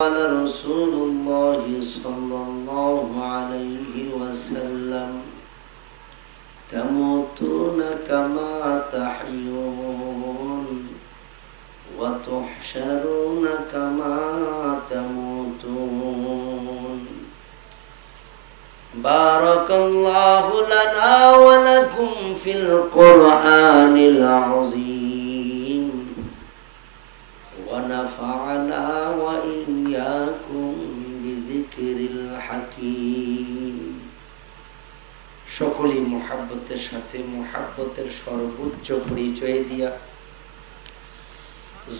قال رسول الله صلى الله عليه وسلم تموتون كما تحيون وتحشرون كما تموتون بارك الله لنا ولكم في القرآن العظيم ونفعنا وإياكم بذكر الحكيم সকলেই মুহাব্বতের সাথে মুহাব্বতের সর্বোচ্চ পরিচয় দিয়া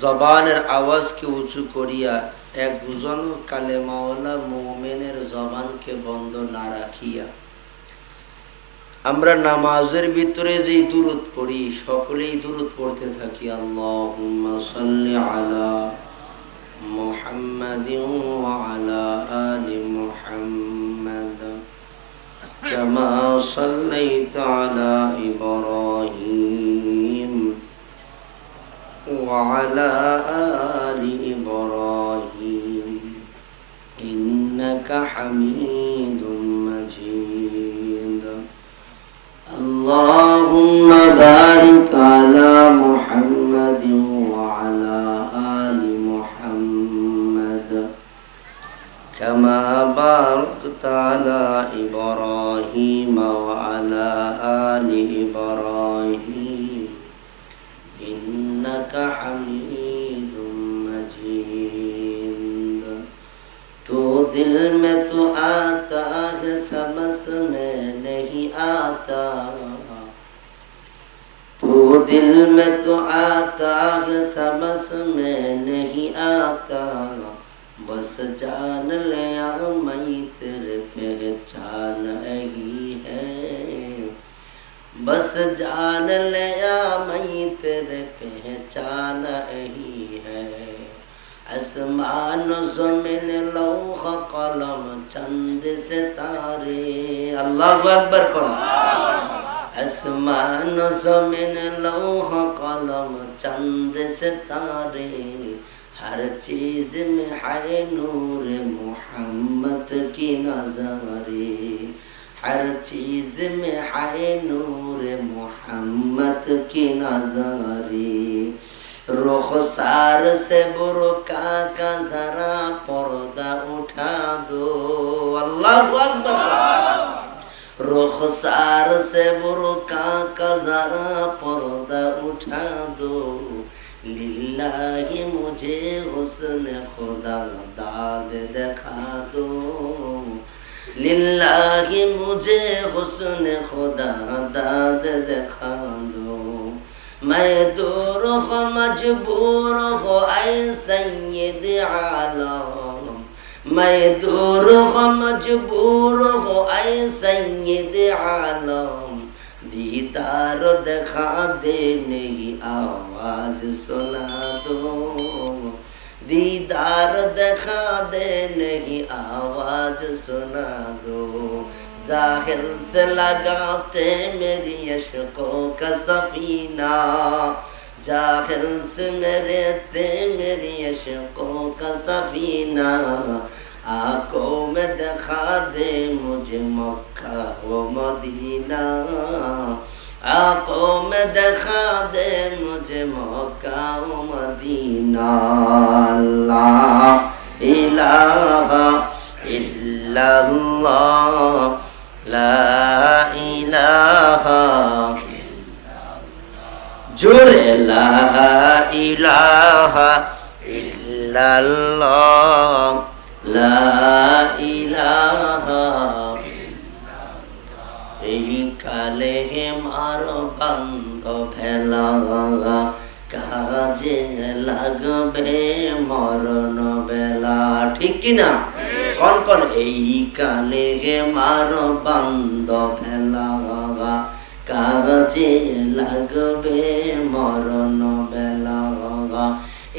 জবানের আওয়াজকে উঁচু করিয়া একজন কালেমাওয়ালা মুমিনের জবানকে বন্ধ না রাখিয়া আমরা নামাজের ভিতরে যে দুরূদ পড়ি সকলেই দুরূদ পড়তে থাকি। আল্লাহুম্মা সাল্লি আলা মুহাম্মাদিন ওয়া আলা আলি মুহাম্মাদ কামা সাল্লাইতা আলা ইব্রাহিম ওয়া আলা আলি ইব্রাহিম ইন্নাকা হামিদুম মাজিদ। اللهم بارك على محمد وعلى آل محمد كما باركت على إبراهيم وعلى آل إبراهيم إنك حميد مجيد। تو दिल में तो आता है समझ में नहीं आता, तो दिल में तो आता है समझ में नहीं आता, बस जान ले मैं तेरे पहचान ही है, बस जान ले मैं तेरे पहचान ही है। आसमान ज़मीन लौह कलम चंद सितारे, अल्लाहु अकबर करो। आसमान ज़मीन लौह कलम चंद सितारे, हर चीज में है नूर मोहम्मद की नज़रे, हर चीज में है नूर मोहम्मद की नज़रे। रुखसार से बुरका का जरा पर्दा उठा दो, अल्लाहु अकबर। रुखसार से बुरका का जरा पर्दा उठा दो, लिल्लाही मुझे हुस्न खुदा दाद दिखा दो, लिल्लाही मुझे हुस्न खुदा दाद दिखा दो। मैं दूर हो मजबूर हो ऐ सैयद आलम, मैं दूर हो मजबूर हो ऐ सैयद आलम, दीदार दिखा दे नहीं आवाज सुना दो, दीदार दिखा दे नहीं आवाज सुना दो। जाहिल से लगाते मेरी अशकों का सफीना, जाहिल से मेरे ते मेरी अशकों का सफीना, आंखों में दिखा दे मुझे मक्का व मदीना, आंखों में दिखा दे मुझे मक्का व मदीना। अल्लाह इलाहा इल्लल्लाह ला इलाहा जोरे ला इलाहा इल्लल्लाह ला इलाहा। এই কালে মারো বন্ধ ভেলা কাজে লাগবে মরণ বেলা, ঠিক কিনা? কন কন এই কালে মার বন্ধ ফেলা কাজে লাগবে মরণ বেলা,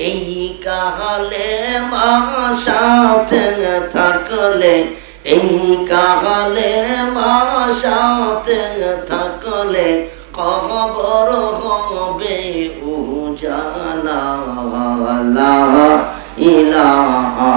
এই কালে মা সাথে থাকলে, এই কালে মা সাথে থাকলে কবর হবে উজালা, লা ইলাহা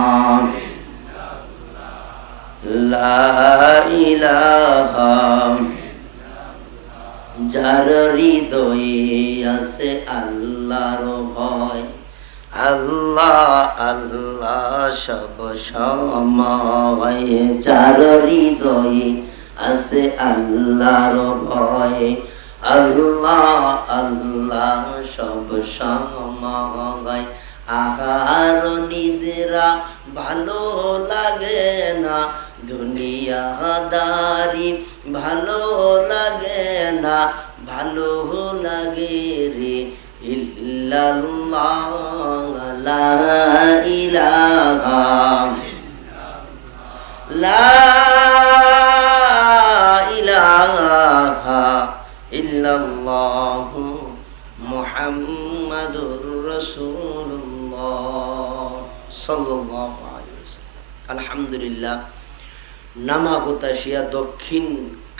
সব সময় যার হৃদয়ে আছে আল্লাহর ভয়। আল্লাহ আল্লাহ সব সময়। আহার নিদ্রা ভালো লাগে না, দুনিয়াদারি ভালো লাগে না, ভালো লাগে রে ইল্লাল্লাহ লা ইলাহা লা ইলাহা ইল্লাল্লাহু মুহাম্মাদুর রাসূলুল্লাহ সাল্লাল্লাহু আলাইহি ওয়াসাল্লাম। আলহামদুলিল্লাহ, নামাগোতাশিয়া দক্ষিণ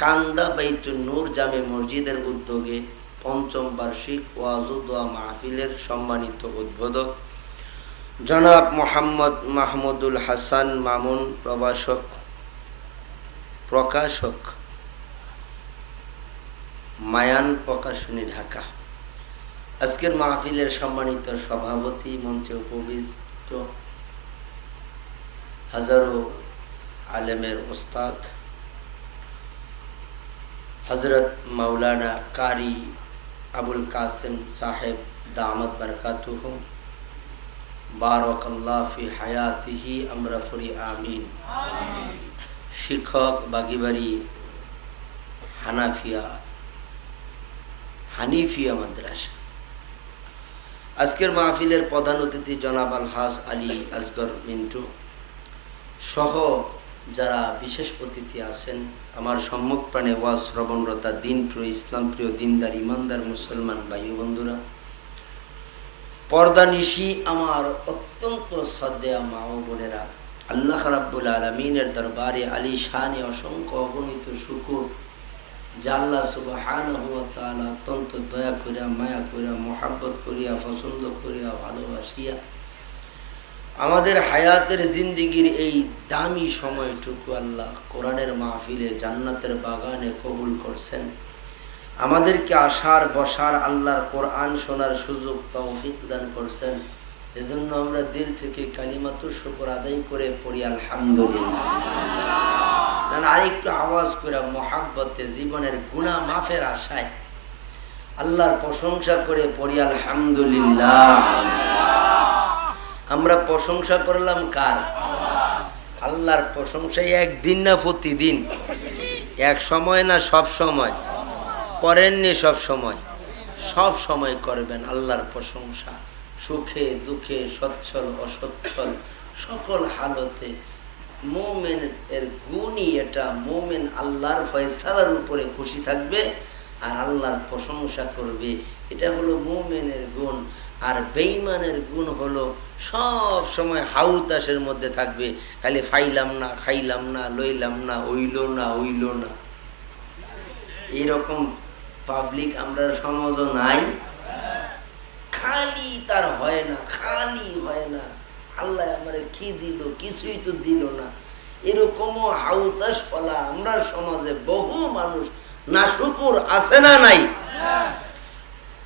কান্দা বাইতুন নূর জামে মসজিদের উদ্যোগে পঞ্চম বার্ষিক ওয়াজ ও দোয়া মাহফিলের সম্মানিত উদ্বোধক জনাব মোহাম্মদ মাহমুদুল হাসান মামুন, প্রকাশক মায়ান প্রকাশনী, ঢাকা। আজকের মাহফিলের সম্মানিত সভাপতি, মঞ্চে উপবিষ্ট হাজারো আলেমের ওস্তাদ হজরত মাওলানা কারি আবুল কাসেম সাহেব দামাত বারকাতুহুম, বারাকাল্লাহু ফি হায়াতিহি, আমরা ফুরি আমিন। শিক্ষক বাগিবাড়ি হানিফিয়া মাদ্রাসা। আজকের মাহফিলের প্রধান অতিথি জনাব আলহাজ আলী আসগর মিন্টু সহ যারা বিশেষ অতিথি আছেন, আমার সম্মুখ প্রাণে ওয়াজ শ্রবণরতা দিন প্রিয়, ইসলাম প্রিয়, দিনদার, ইমানদার মুসলমান ভাই বন্ধুরা, পর্দা নিশি আমার অত্যন্ত শ্রদ্ধেয় মা ও বোনেরা, আল্লাহ রাব্বুল আলামিনের দরবারে আলী শানে অসংখ্য অগণিত শুকর যে আল্লাহ সুবহানাহু ওয়া তাআলা অত্যন্ত দয়া করিয়া, মায়া করিয়া, মহাব্বত করিয়া, পছন্দ করিয়া, ভালোবাসিয়া আমাদের হায়াতের জিন্দিগির এই দামি সময়টুকু আল্লাহ কোরআনের মাহফিলে, জান্নাতের বাগানে কবুল করছেন। আমাদেরকে আসার বসার, আল্লাহর কোরআন শোনার সুযোগ তৌফিক দান করছেন। এজন্য আমরা দিল থেকে কালিমাতুর শুকর আদায় করে পড়ি আলহামদুলিল্লাহ। আরেকটু আওয়াজ করে মহাব্বতে, জীবনের গুনাহ মাফের আশায় আল্লাহর প্রশংসা করে পড়ি আলহামদুলিল্লাহ। আমরা প্রশংসা করলাম কার? আল্লাহর প্রশংসা একদিন না প্রতিদিন, এক সময় না সব সময় করেননি, সব সময় করবেন আল্লাহর প্রশংসা। সুখে দুঃখে, সচ্ছল অসচ্ছল, সকল হালতে মুমিনের গুণই এটা। মুমিন আল্লাহর ফয়সালার উপরে খুশি থাকবে আর আল্লাহর প্রশংসা করবে, এটা হলো মুমিনের গুণ। আর বেঈমানের গুণ হলো সব সময় হাউতাসের মধ্যে থাকবে, খালি ফাইলাম না, খাইলাম না, লইলাম না, হইল না। এইরকম পাবলিক আমরা সমাজও নাই। খালি তার হয় না, খালি হয় না, আল্লাহ আমারে কি দিল, কিছুই তো দিল না, এরকমও হাউতাস বলা আমরা সমাজে বহু মানুষ নাশুকুর আছে না নাই?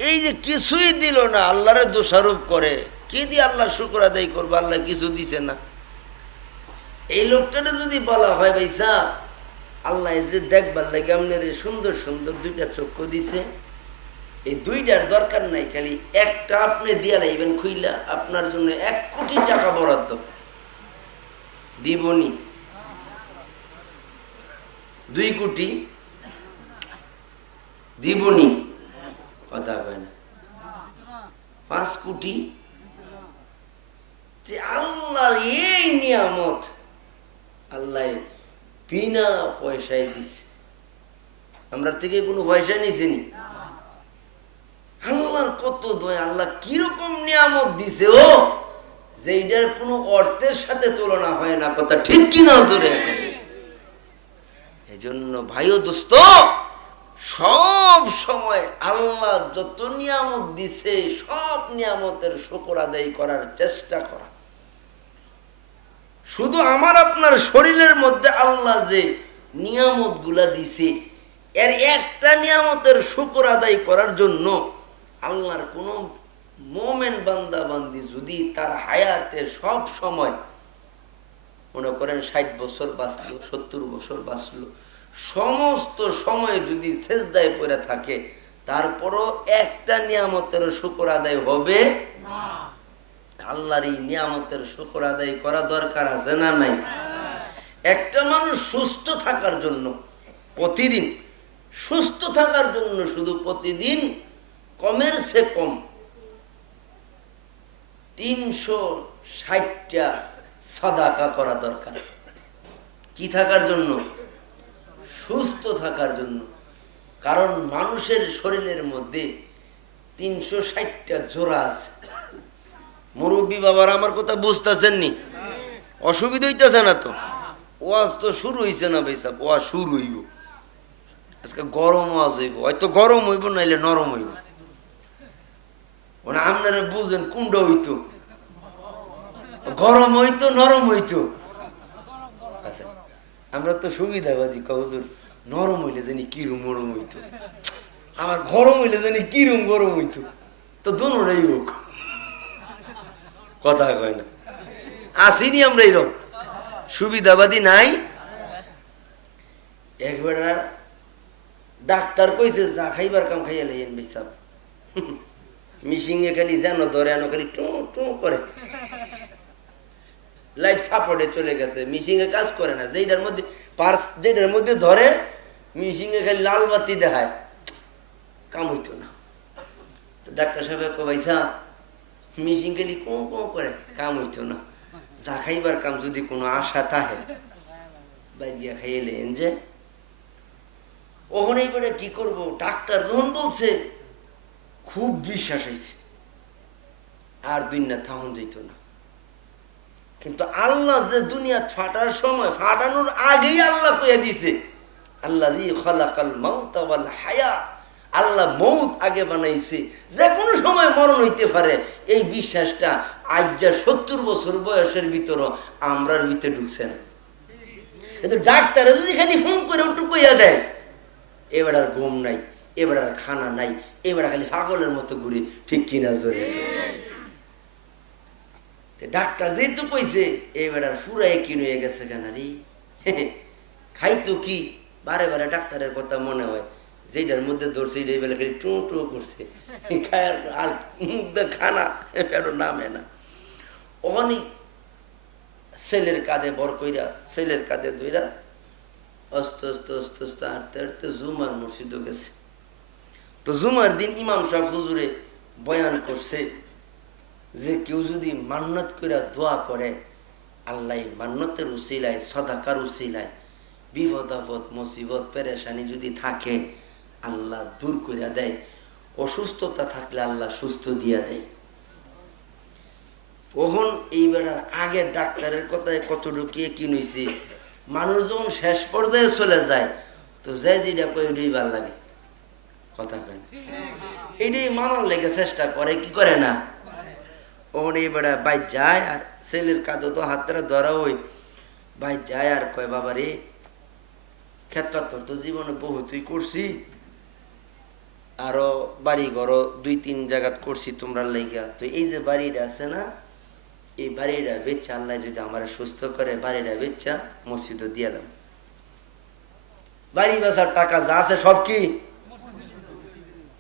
এই যে কিছুই দিল না, আল্লাহরে দোষারোপ করে, কি দিয়ে আল্লাহ শুকর আদায় করবো, আল্লাহ কিছু দিছে না। এই লোকটাকে যদি বলা হয়, ভাই সাহ আল্লাহ যে দেখবার লাগে আপনার সুন্দর সুন্দর দুইটা চক্ষু দিছে, এই দুইটার দরকার নাই, খালি একটা আপনি দিয়া লাইবেন খুইলা, আপনার জন্য 1 কোটি টাকা বরাদ্দ দিবনি। 2 কোটি দিবনি, কথা কয় না। 5 কোটি। আল্লাহর এই নিয়ামত আল্লাহ বিনা পয়সায় দিছে, আমরা থেকে কোনো পয়সা নিছেনি। আল্লাহর কত দয়া, আল্লাহ কিরকম নিয়ামত দিছে ও, যে এটার কোনো অর্থের সাথে তুলনা হয় না, কথা ঠিক কিনা জোরে? এই জন্য ভাই ও দোস্ত, সব সময় আল্লাহ যত নিয়ামত দিছে সব নিয়ামতের শুকর আদায় করার চেষ্টা করা। শুধু আমার আপনার শরীরের মধ্যে আল্লাহ যে নিয়ামত গুলা দিছে, এর একটা নিয়ামতের শুকর আদায় করার জন্য আল্লাহর কোনো মোমেন বান্দা বান্দি যদি তার হায়াতে সব সময় মনে করেন 60 বছর বাঁচলো, 70 বছর বাঁচলো, সমস্ত সময় যদি সেজদায় পড়ে থাকে, তারপরও একটা নিয়ামতের শুকর আদায় হবে না। আল্লাহর এই নিয়ামতের শুকর আদায় করা দরকার আছে না নাই? একটা মানুষ সুস্থ থাকার জন্য প্রতিদিন, সুস্থ থাকার জন্য শুধু প্রতিদিন কমের সে কম 360টা সাদাকা করা দরকার। কি থাকার জন্য? সুস্থ থাকার জন্য। কারণ মানুষের শরীরের মধ্যে 360টা জোড়া আছে। মুরব্বী বাবার আমার কথা বুঝতেছেন নি? অসুবিধা হইতেছে না তো? ওয়াজ তো শুরু হইছে না ভাই সাহেব, ওয়াজ শুরু হইব আজকে। গরম ওয়াজ হইব, হয়তো গরম হইব নাইলে নরম হইব। মানে আপনারা বুঝেন কোনটা হইতো, গরম হইতো নরম হইতো। আমরা তো সুবিধাবাদী, হুজুর নরম হইলে জানি কিরম গরম হইতো, আমার গরম হইলে জানি কিরম গরম হইতো। তো দোনোটাই হোক, কথা কয় না। আসিনি আমরা এরকম সুবিধাবাদী নাই। একবার ডাক্তার কইছে যা খাইবার কাম খাইয়া লাইয়েন ভাই সাহেব। মিশিংয়ে খালি যেন ধরে এনো খালি টু টু করে, লাইফ সাপোর্টে চলে গেছে, মিশিংয়ে কাজ করে না। যেটার মধ্যে পার্স, যেটার মধ্যে ধরে মিশিংয়ে খালি লাল বাতি দেখায়, কাম হইতো না। ডাক্তার সাহেব কইছা মিশিং খালি কো কো করে, কাম হইতো না। যা খাইবার কাম যদি কোনো আশা থাকে বাইজিয়া খাইলেন যে ওখানে করে কি করব। ডাক্তার যখন বলছে খুব বিশ্বাস হয়েছে, আর দুনিয়া থামন যেত না। কিন্তু আল্লাহ যে দুনিয়া ফাটার সময়, ফাটানোর আগেই আল্লাহ কইয়া দিছে, আল্লাযী খালাকাল মাউতা ওয়াল হায়া, আল্লাহ মৌত আগে বানাইছে, যে কোনো সময় মরণ হইতে পারে। এই বিশ্বাসটা আজ যা 70 বছর বয়সের ভিতর আমরার ভিতরে ঢুকছে না। কিন্তু ডাক্তারে যদি খালি ফোন করে একটু কইয়া দেয় এবার আর ঘুম নাই, এবার আর খানা নাই, এবার খালি পাগলের মতো ঘুরে, ঠিক কিনা জোরে? ডাক্তার যেহেতু কইছে এবার আর ফুরাই কিন হয়ে গেছে কেন রে, খাইতো কি বারে বারে ডাক্তারের কথা মনে হয়, যেটার মধ্যে ধরছে এই বেলা খালি টু টু করছে, খায়ার আর খানা ফেরো নামে না। অনেক ছেলের কাঁধে বর কইরা, ছেলের কাঁধে ধইরা অস্ত অস্ত অস্ত অস্ত হাঁটতে হাঁটতে জুমার মসজিদও গেছে। তো জুমার দিন ইমাম সাহেব হুজুরে বয়ান করছে যে কেউ যদি মান্নত করে দোয়া করে, আল্লাহ মান্নতের উসিলায়, সদাকার উসিলায় বিপদ আপদ মুসিবত পেরেশানি যদি থাকে আল্লাহ দূর করে দেয়, অসুস্থতা থাকলে আল্লাহ সুস্থ দিয়া দেয়। কখন এইবার আগের ডাক্তারের কথায় কতটুকু কি নইছে, মানুষ যখন শেষ পর্যায়ে চলে যায় তো যে যেটা কই ওইটাই ভাল লাগে, কথা কয় এইটাই মানার লেগে চেষ্টা করে, কি করে না। ওখান এইবার বাইর যায় আর ছেলের কাঁধে তো হাতটা ধরা হই, বাইর যায় আর কয় বাবা রে ক্ষেত্রাত্তর তো জীবনে বহুতই করছি, আরো বাড়ি ঘর 2-3 জায়গাত করছি তোমরা লেগা, তো এই যে বাড়িটা আছে না, এই বাড়িটা বেচা আল্লাহ যদি আমার সুস্থ করে, বাড়িটা বেচা মসজিদও দিয়ালাম। বাড়ি বেচার টাকা যা আছে সব কি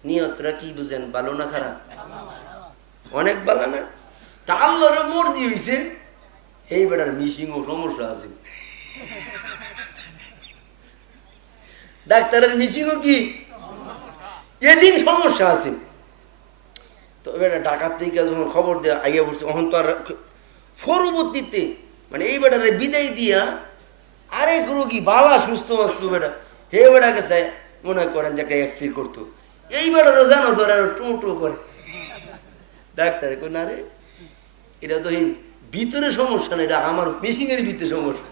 নিয়তরা কি বুঝেন, ভালো না খারাপ? অনেক ভালো না? তা আল্লাহর মর্জি হইছে এই বেটার মিশিং ও সমস্যা আছে, ডাক্তারের মিশিংও কি এদিন সমস্যা আছে। তো এবার ডাকাত থেকে যখন খবর দেওয়া আগে বসছে, তখন তো আর পরবর্তীতে মানে এই বেটারে বিদায় দিয়া আরেক রোগী বালা সুস্থ মাস্ত বেটা, হে বেটা গেছে মনে করেন যে একটা এক্সিড করতো, এই বেটারও জানো ধরে টু টু করে। ডাক্তারে কই না রে এটা তো ভিতরে সমস্যা না, এটা আমার মেশিং এর ভিতরে সমস্যা।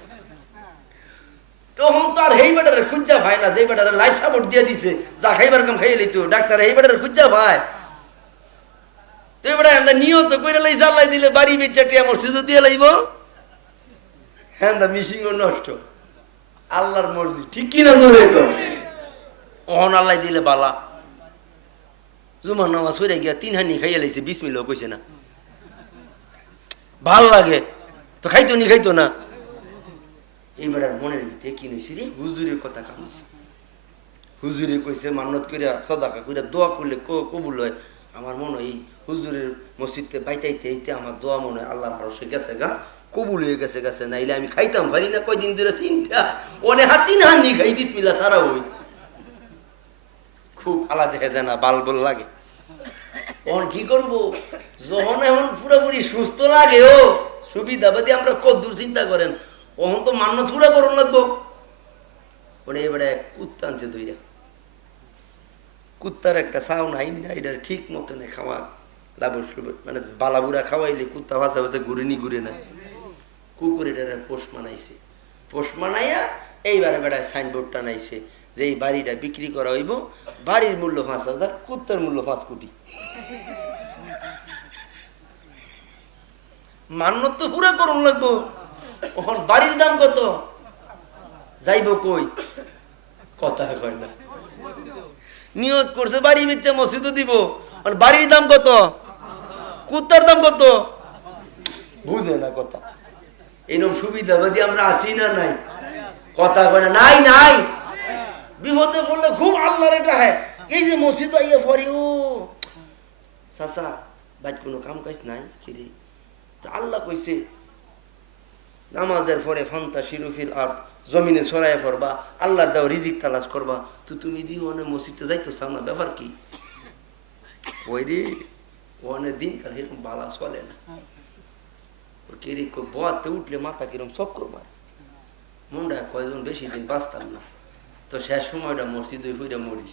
তখন তো আর এই বেটারে খুঁজা ভাই না, যে বেটারে লাইফ সাপোর্ট দিয়ে দিছে, যা খাইবার কাম খাইয়ে লইতো, ডাক্তার এই বেটারে খুঁজা ভাই। তো এই বেটা নিয়ত করে লাই জ্বালাই দিলে বাড়ি বেচা টিয়া মসজিদ দিয়ে লাইব, হ্যাঁ মিশিংও নষ্ট। আল্লাহর মর্জি, ঠিক কিনা? ধরে তো অহন আল্লাহ দিলে বালা জুমার নামাজ হয়ে গিয়া 3 হানি খাইয়া লাইছে, বিসমিল্লাহ কইছে না। ভাল লাগে তো খাইতো না। এইবার মনের ভিতরে কি নইছে রে, হুজুরের কথা কামছে। হুজুরে কইছে মান্নত কইরা সদাকা কইরা দোয়া করলে কবুল হয়। আমার মনে হয় এই হুজুরের মসজিদে বাইতাইতে আমার দোয়া মনে হয় আল্লাহর আরশে গেছে গা, কবুল হয়ে গেছে। নাইলে আমি খাইতাম পারি না কয়দিন ধরে চিন্তা, অনেক 3 হানি খাই বিসমিল্লাহ ছাড়া হই। খুব আলাদা দেখা যায় না, বাল বল লাগে। এখন কি করবো, যখন এখন পুরোপুরি সুস্থ লাগে ও সুবিধাবাদী আমরা কদ্দূর চিন্তা করেন, ওখন তো মান্যত পুরা করুন লাগবো। ওরে এবারে কুত্তা আনছে ধইরা, কুত্তার একটা ছাও নাই না, এটা ঠিক মতন খাওয়া লাভ, মানে বালাবুরা খাওয়াইলে কুত্তা ভাষা ভাষা ঘুরে না। কুকুর এটা পোষ মানাইছে, পোষ মানাইয়া এইবারে বেড়ায় সাইনবোর্ড টানাইছে যে এই বাড়িটা বিক্রি করা হইব, বাড়ির মূল্য 5,000, কুত্তার মূল্য 5 কোটি। মান্যত তো পুরা করুন লাগবো। ওখান বাড়ির দাম কত, যাইব কই, কথা কয় না। নিয়ত করছে বাড়ি বেচে মসজিদও দিব, বাড়ির দাম কত, কুত্তার দাম কত, বুঝে না কথা। এরকম সুবিধাবাদী আমরা আছি না নাই, কথা কয় না। নাই বিপদে পড়লে খুব আল্লাহর এটা হয়। এই যে মসজিদ আইয়া পড়ি, ও চাচা বাইর কোনো কাম কাজ নাই কিরে, আল্লাহ কইছে নামাজের পরে ফান্তা শিরুফিল আর জমিনে ছড়াইয়া পড়বা, আল্লাহর দাও রিজিক তালাশ করবা। তো তুমি দি অনেক মসজিদে যাইতো চাও না, ব্যাপার কি? ওই রে অনেক দিন কাল এরকম বালা চলে না। কেরি বোয়াতে উঠলে মাথা কিরম চক্কর মারে, মনটা কয়জন বেশি দিন বাঁচতাম না, তো শেষ সময়টা মসজিদে হইরা মরি।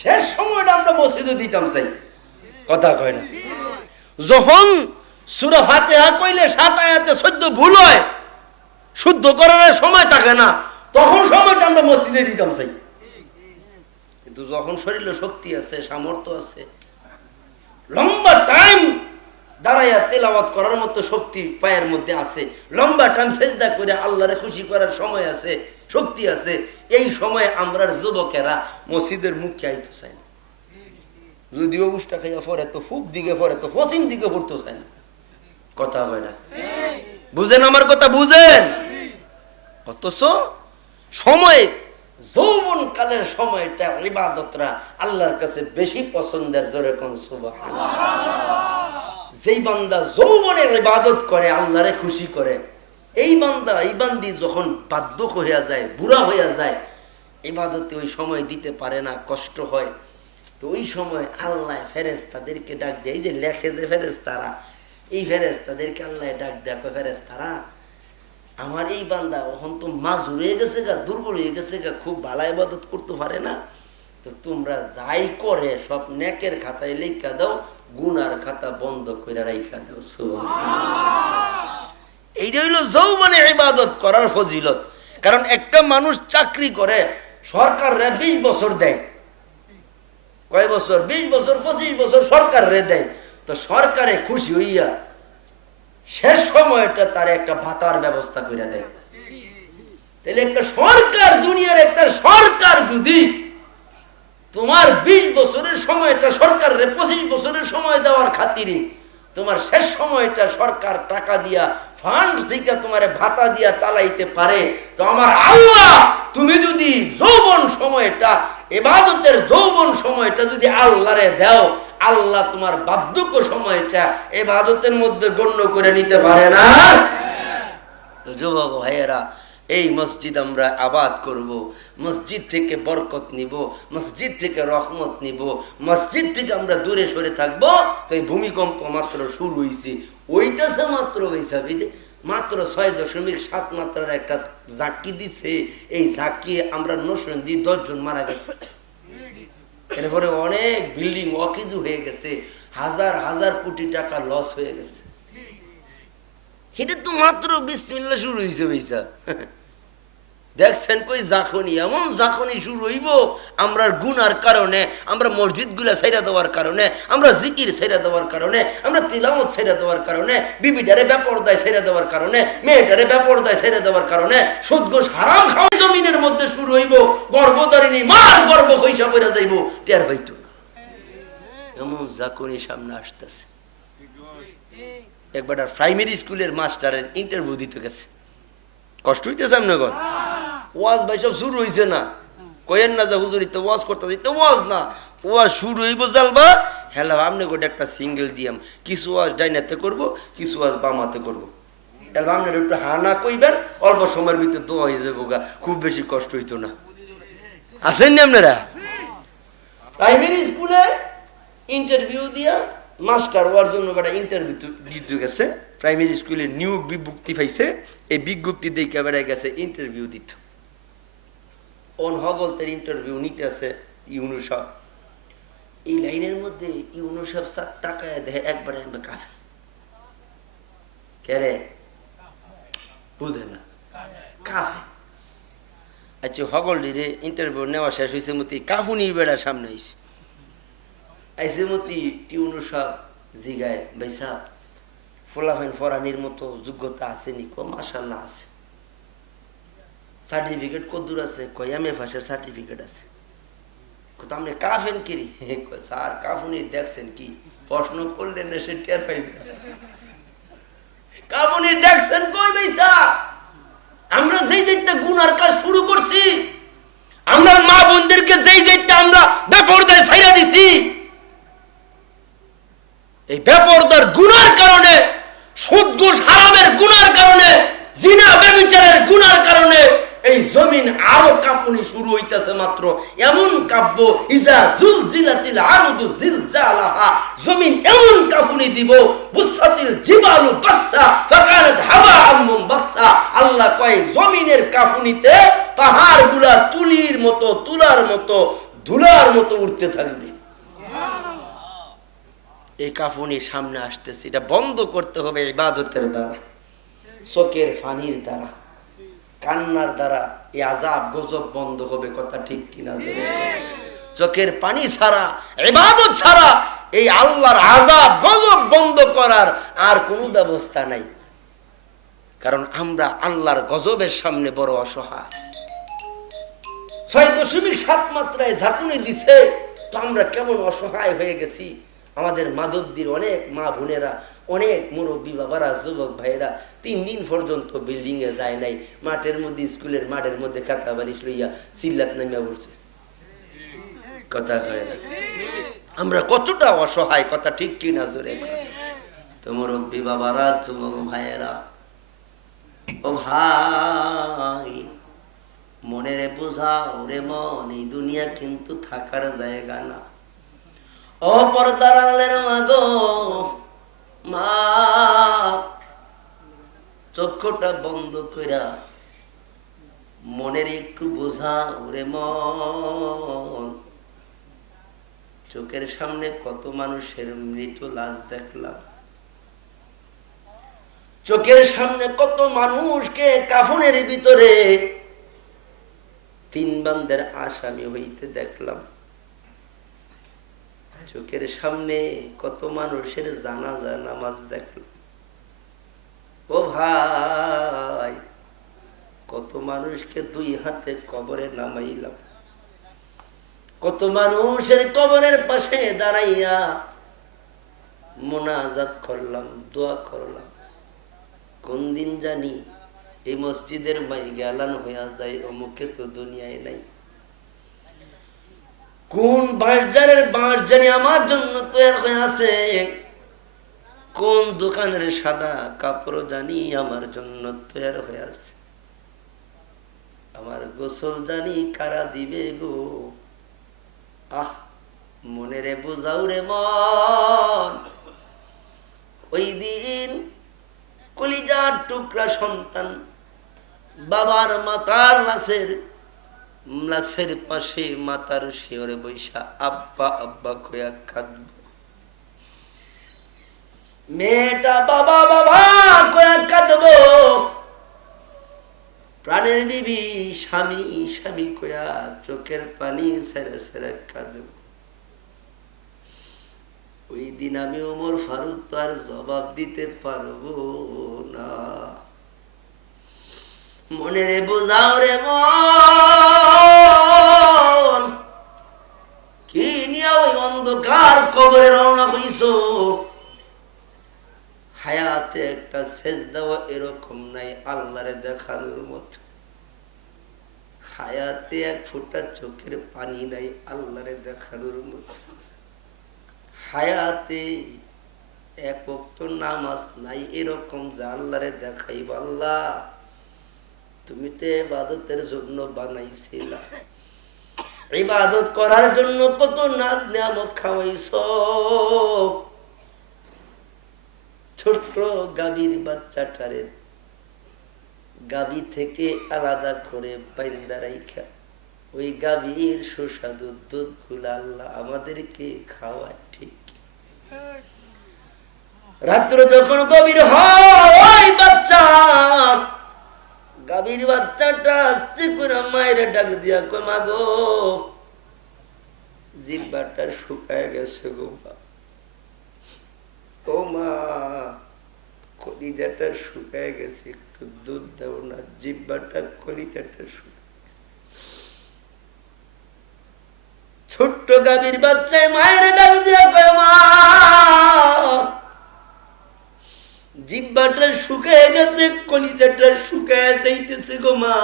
শেষ সময়টা আমরা মসজিদে দিতাম চাই, কথা কয় না। যখন সূরা ফাতিহা কইলে 7 আয়াতে 14 ভুল হয়, শুদ্ধ করার সময় থাকে না, তখন সময়টা আমরা মসজিদে দিতাম চাই। কিন্তু যখন শরীরে শক্তি আছে, সামর্থ্য আছে, লম্বা টাইম দাঁড়াইয়া তেলাওয়াত করার মতো শক্তি পায়ের মধ্যে আছে, লম্বা টাইম সেজদা করে আল্লাহরে খুশি করার সময় আছে, শক্তি আছে, এই সময় আমরা যুবকেরা মসজিদের মুখে আইতে চাই না। যদিও উষ্টা খাইয়া পরে তো ফুক দিকে পরে তো পশ্চিম দিকে পড়তে চায় না, কথা হয় না। বুঝেন আমার কথা, বুঝেন? অথচ সময় যৌবন কালের সময়টা ইবাদতরা আল্লাহর কাছে বেশি পছন্দের। জোরে কোন সুবহানাল্লাহ। যেই বান্দা যৌবনে ইবাদত করে, আল্লাহরে খুশি করে, এই বান্দা এই বান্দি যখন বাধ্য হইয়া যায়, বুড়া হইয়া যায়, ইবাদতে ওই সময় দিতে পারে না, কষ্ট হয়, তো ওই সময় আল্লাহ ফেরেশতাদেরকে ডাক দেয়। এই যে লেখে যে ফেরেশতারা, এই ফেরেশতাদেরকে আল্লাহ ডাক দেয়, ফেরেশতারা আমার এই বান্দা এখন তো মাজুর হয়ে গেছে গা, দুর্বল হয়ে গেছে গা, খুব ভালো ইবাদত করতে পারে না, তো তোমরা যাই করে সব নেকের খাতায় লেখা দাও, গুনার খাতা বন্ধ করে রাইখা দাও। এইটা হইল যৌবনে ইবাদত করার ফজিলত। কারণ একটা মানুষ চাকরি করে, সরকার 20 বছর দেয়, কয় বছর, 20 বছর 25 বছর সরকার দেয়, তো সরকারে খুশি হইয়া শেষ সময়টা তার একটা ভাতার ব্যবস্থা করে দেয়। তাহলে একটা সরকার, দুনিয়ার একটা সরকার যদি তোমার 20 বছরের সময়টা সরকারের 25 বছরের সময় দেওয়ার খাতিরে তোমার শেষ সময়টা সরকার টাকা দিয়া ফান্ড থেকে তোমার ভাতা দিয়া চালাইতে পারে, তো আমার আল্লাহ তুমি যদি যৌবন সময়টা, ইবাদতের যৌবন সময়টা যদি আল্লাহরে দাও, আল্লাহ তোমার বার্ধক্য সময়টা ইবাদতের মধ্যে গণ্য করে নিতে পারে না? তো যুবক ভাইয়েরা, এই মসজিদ আমরা আবাদ করব, মসজিদ থেকে বরকত নিব, মসজিদ থেকে রহমত নিব, মসজিদ থেকে আমরা দূরে সরে থাকব। তো এই ভূমিকম্প মাত্র শুরু হয়েছে, ওইটাছে মাত্র হিসাবে যে মাত্র 6.7 মাত্রার একটা ঝাঁকি দিচ্ছে, এই ঝাঁকি আমরা নসন দিয়ে 10 জন মারা গেছে। এরপরে অনেক বিল্ডিং অকিজু হয়ে গেছে, হাজার হাজার কোটি টাকা লস হয়ে গেছে। এটা তো মাত্র বিসমিল্লাহ শুরু হয়েছে পয়সা। দেখছেন কই জাখনি, এমন জাখনি শুরু হইব আমরা গুনার কারণে, আমরা মসজিদগুলা ছেড়ে দেওয়ার কারণে, আমরা জিকির ছেড়ে দেওয়ার কারণে, আমরা তিলাওয়াত ছেড়ে দেওয়ার কারণে, বিবিটারে বেপরদায় ছেড়ে দেওয়ার কারণে, মেয়েটারে বেপরদায় ছেড়ে দেওয়ার কারণে, সুদ ঘুষ হারাম খাওয়া জমিনের মধ্যে শুরু হইব। গর্ভধারিণী মার গর্ভ কইসা পড়া যাইব, টের হইতো না। এমন জাখনি সামনে আসতেছে। একবার প্রাইমারি স্কুলের মাস্টারের ইন্টারভিউ দিতে গেছে, কষ্ট হইতেছে আপনার ওয়াজ ভাই সব শুরু হয়েছে না, কয়েন না যে হুজুর ইতে ওয়াজ করতে দিতে, ওয়াজ না, ওয়াজ শুরু হইব জালবা হেলা আপনি গোটা একটা সিঙ্গেল দিয়াম, কিছু ওয়াজ ডাইনাতে করব, কিছু ওয়াজ বামাতে করব। তাহলে আপনার একটু হানা কইবেন, অল্প সময়ের ভিতরে দোয়া হয়ে যাবো গা, খুব বেশি কষ্ট হইতো না। আছেন নি আপনারা? প্রাইমারি স্কুলে ইন্টারভিউ দিয়া মাস্টার হওয়ার জন্য একটা ইন্টারভিউ দিতে গেছে। প্রাইমারি স্কুলে নিয়োগ বিজ্ঞপ্তি পাইছে, এই বিজ্ঞপ্তি দেখে বেড়ায় গেছে ইন্টারভিউ দিত। অন হগলতের ইন্টারভিউ নিতে আছে ইউনু সাহেব। এই লাইনের মধ্যে ইউনু সাহেব তাকায় দেখে একবারে আমি কাফে। কে রে? বুঝে না, কাফে। আচ্ছা হগল রে ইন্টারভিউ নেওয়া শেষ হয়েছে মতি কাফুনি বেড়ার সামনে আইসে। আইসে মতি টিউনু সাহেব জিগায়, ভাই সাহেব ফোলাফাইন ফরানির মতো যোগ্যতা আছে নি? কো মাশাআল্লাহ আছে। সার্টিফিকেট কদ্দুর আছে? কয় MA সার্টিফিকেট আছে। কত আপনি কাফেন কিরি? স্যার কাফুনি দেখছেন কি? প্রশ্ন করলেন না সে টের পাইবে। কাফুনি দেখছেন কই ভাই সাহেব? আমরা যেই যেইটা গুনার কাজ শুরু করছি, আমরা মা বোনদেরকে যেই যেইটা আমরা বেপরদায় ছাইরা দিছি, এই বেপরদার গুনার কারণে, সুদ ঘুষ হারামের গুনার কারণে, জিনা ব্যভিচারের গুনার কারণে এই জমিন আরো কাঁপুনি শুরু হইতেছে মাত্র। এমন কাব্য ইজা জুলজিলাতিল আরদু জিলজালাহা, জমিন এমন কাঁপুনি দিব, বুসাতিল জিবালু বাসসা ফাকানাত হাওয়াআম মুনবাসসা। আল্লাহ কয় জমিনের কাঁপুনিতে পাহাড়গুলা তুলির মতো, তুলার মতো, ধুলার মতো উঠতে থাকবে। এই কাফুনি সামনে আসতেছে, এটা বন্ধ করতে হবে ইবাদতের দ্বারা, চোখের ফানির দ্বারা, কান্নার দ্বারা। এই আযাব গজব বন্ধ হবে, কথা ঠিক কিনা? চোখের পানি ছাড়া, ইবাদত ছাড়া এই আল্লাহর আযাব গজব বন্ধ করার আর কোনো ব্যবস্থা নাই। কারণ আমরা আল্লাহর গজবের সামনে বড় অসহায়। 6.7 মাত্রায় ঝাঁকুনি দিছে, তো আমরা কেমন অসহায় হয়ে গেছি। আমাদের মাদকদির অনেক মা বোনেরা, অনেক মুরব্বী বাবারা, যুবক ভাইয়েরা 3 দিন পর্যন্ত বিল্ডিং এ যায় নাই, মাঠের মধ্যে, স্কুলের মাঠের মধ্যে খাতা বালিশ লইয়া চিল্লাত নামিয়া পড়ছে। কথা কয় না? আমরা কতটা অসহায়, কথা ঠিক কিনা? জোরে তো মুরব্বী বাবারা, যুবক ভাইয়েরা, ও ভাই মনেরে বোঝাও রে মন, এই দুনিয়া কিন্তু থাকার জায়গা না। ও পর্দার আড়ালের মা গো, মা চক্ষুটা বন্ধ কইরা মনের একটু বোঝাও রে মন। চোখের সামনে কত মানুষের মৃত লাশ দেখলাম, চোখের সামনে কত মানুষকে কাফনের ভিতরে 3 বান্দের আসামি হইতে দেখলাম, চোখের সামনে কত মানুষের জানাজা নামাজ দেখলাম। ও ভাই কত মানুষকে 2 হাতে কবরে নামাইলাম, কত মানুষের কবরের পাশে দাঁড়াইয়া মুনাজাত করলাম, দোয়া করলাম। কোন দিন জানি এই মসজিদের মাইকে এলান হইয়া যায়, অমুকে তো দুনিয়ায় নাই। কোন বাজারের বাঁশ জানি আমার জন্য তৈরি হয়ে আছে, কোন দোকানের সাদা কাপড় জানি আমার জন্য তৈরি হয়ে আছে। আমার গোসল জানি কারা দিবে গো। আহ মনেরে বুঝাও রে মন, ওই দিন কলিজার টুকরা সন্তান বাবার মাতার লাশের পাশে মাতার শিওরে বৈশা আব্বা আব্বা কয়া কাঁদব। মেয়েটা বাবা বাবা কয়া কাঁদব। প্রাণের প্রাণের বিবি স্বামী স্বামী কয়া চোখের পানি ছেড়ে ছেড়ে কাঁদে। ওই দিন আমি ওমর ফারুক তো আর জবাব দিতে পারবো না। মনে রে বোঝাও রে মন, কি নিয়ে ওই অন্ধকার কবরে রওনা হইছ? হায়াতে একটা সেজদাও এরকম নাই আল্লাহরে দেখানোর মতো। হায়াতে এক ফোঁটা চোখের পানি নাই আল্লাহরে দেখানোর মতো। হায়াতে এক ওয়াক্ত নামাজ নাই এরকম যে আল্লাহরে দেখাইব। আল্লাহ তুমি তো ইবাদতের জন্য বানাইছিলা, ইবাদত করার জন্য কত নাজ নিয়ামত খাওয়াইছো। ছোট্ট গাভীর বাচ্চাটারে গাভী থেকে আলাদা করে বাইন্দা রাইখা ওই গাভীর সুস্বাদু দুধ গুলা আল্লাহ আমাদেরকে খাওয়ায়। ঠিক রাত্র যখন গভীর হয় বাচ্চা, গাভীর বাচ্চাটা আস্তে করে মায়ের ডাক দিয়া কয় মা গো, জিহ্বাটা শুকায় গেছে গো মা, ও মা কলিজাটা শুকায় গেছে, একটু দুধ দাও না। জিহ্বাটা কলিজাটা শুকায় গেছে। ছোট্ট গাভীর বাচ্চায় মায়ের ডাক দিয়া কয় মা, জিহ্বাটা শুকায় গেছে, কলিজাটা শুকায় যাইতেছে গো মা,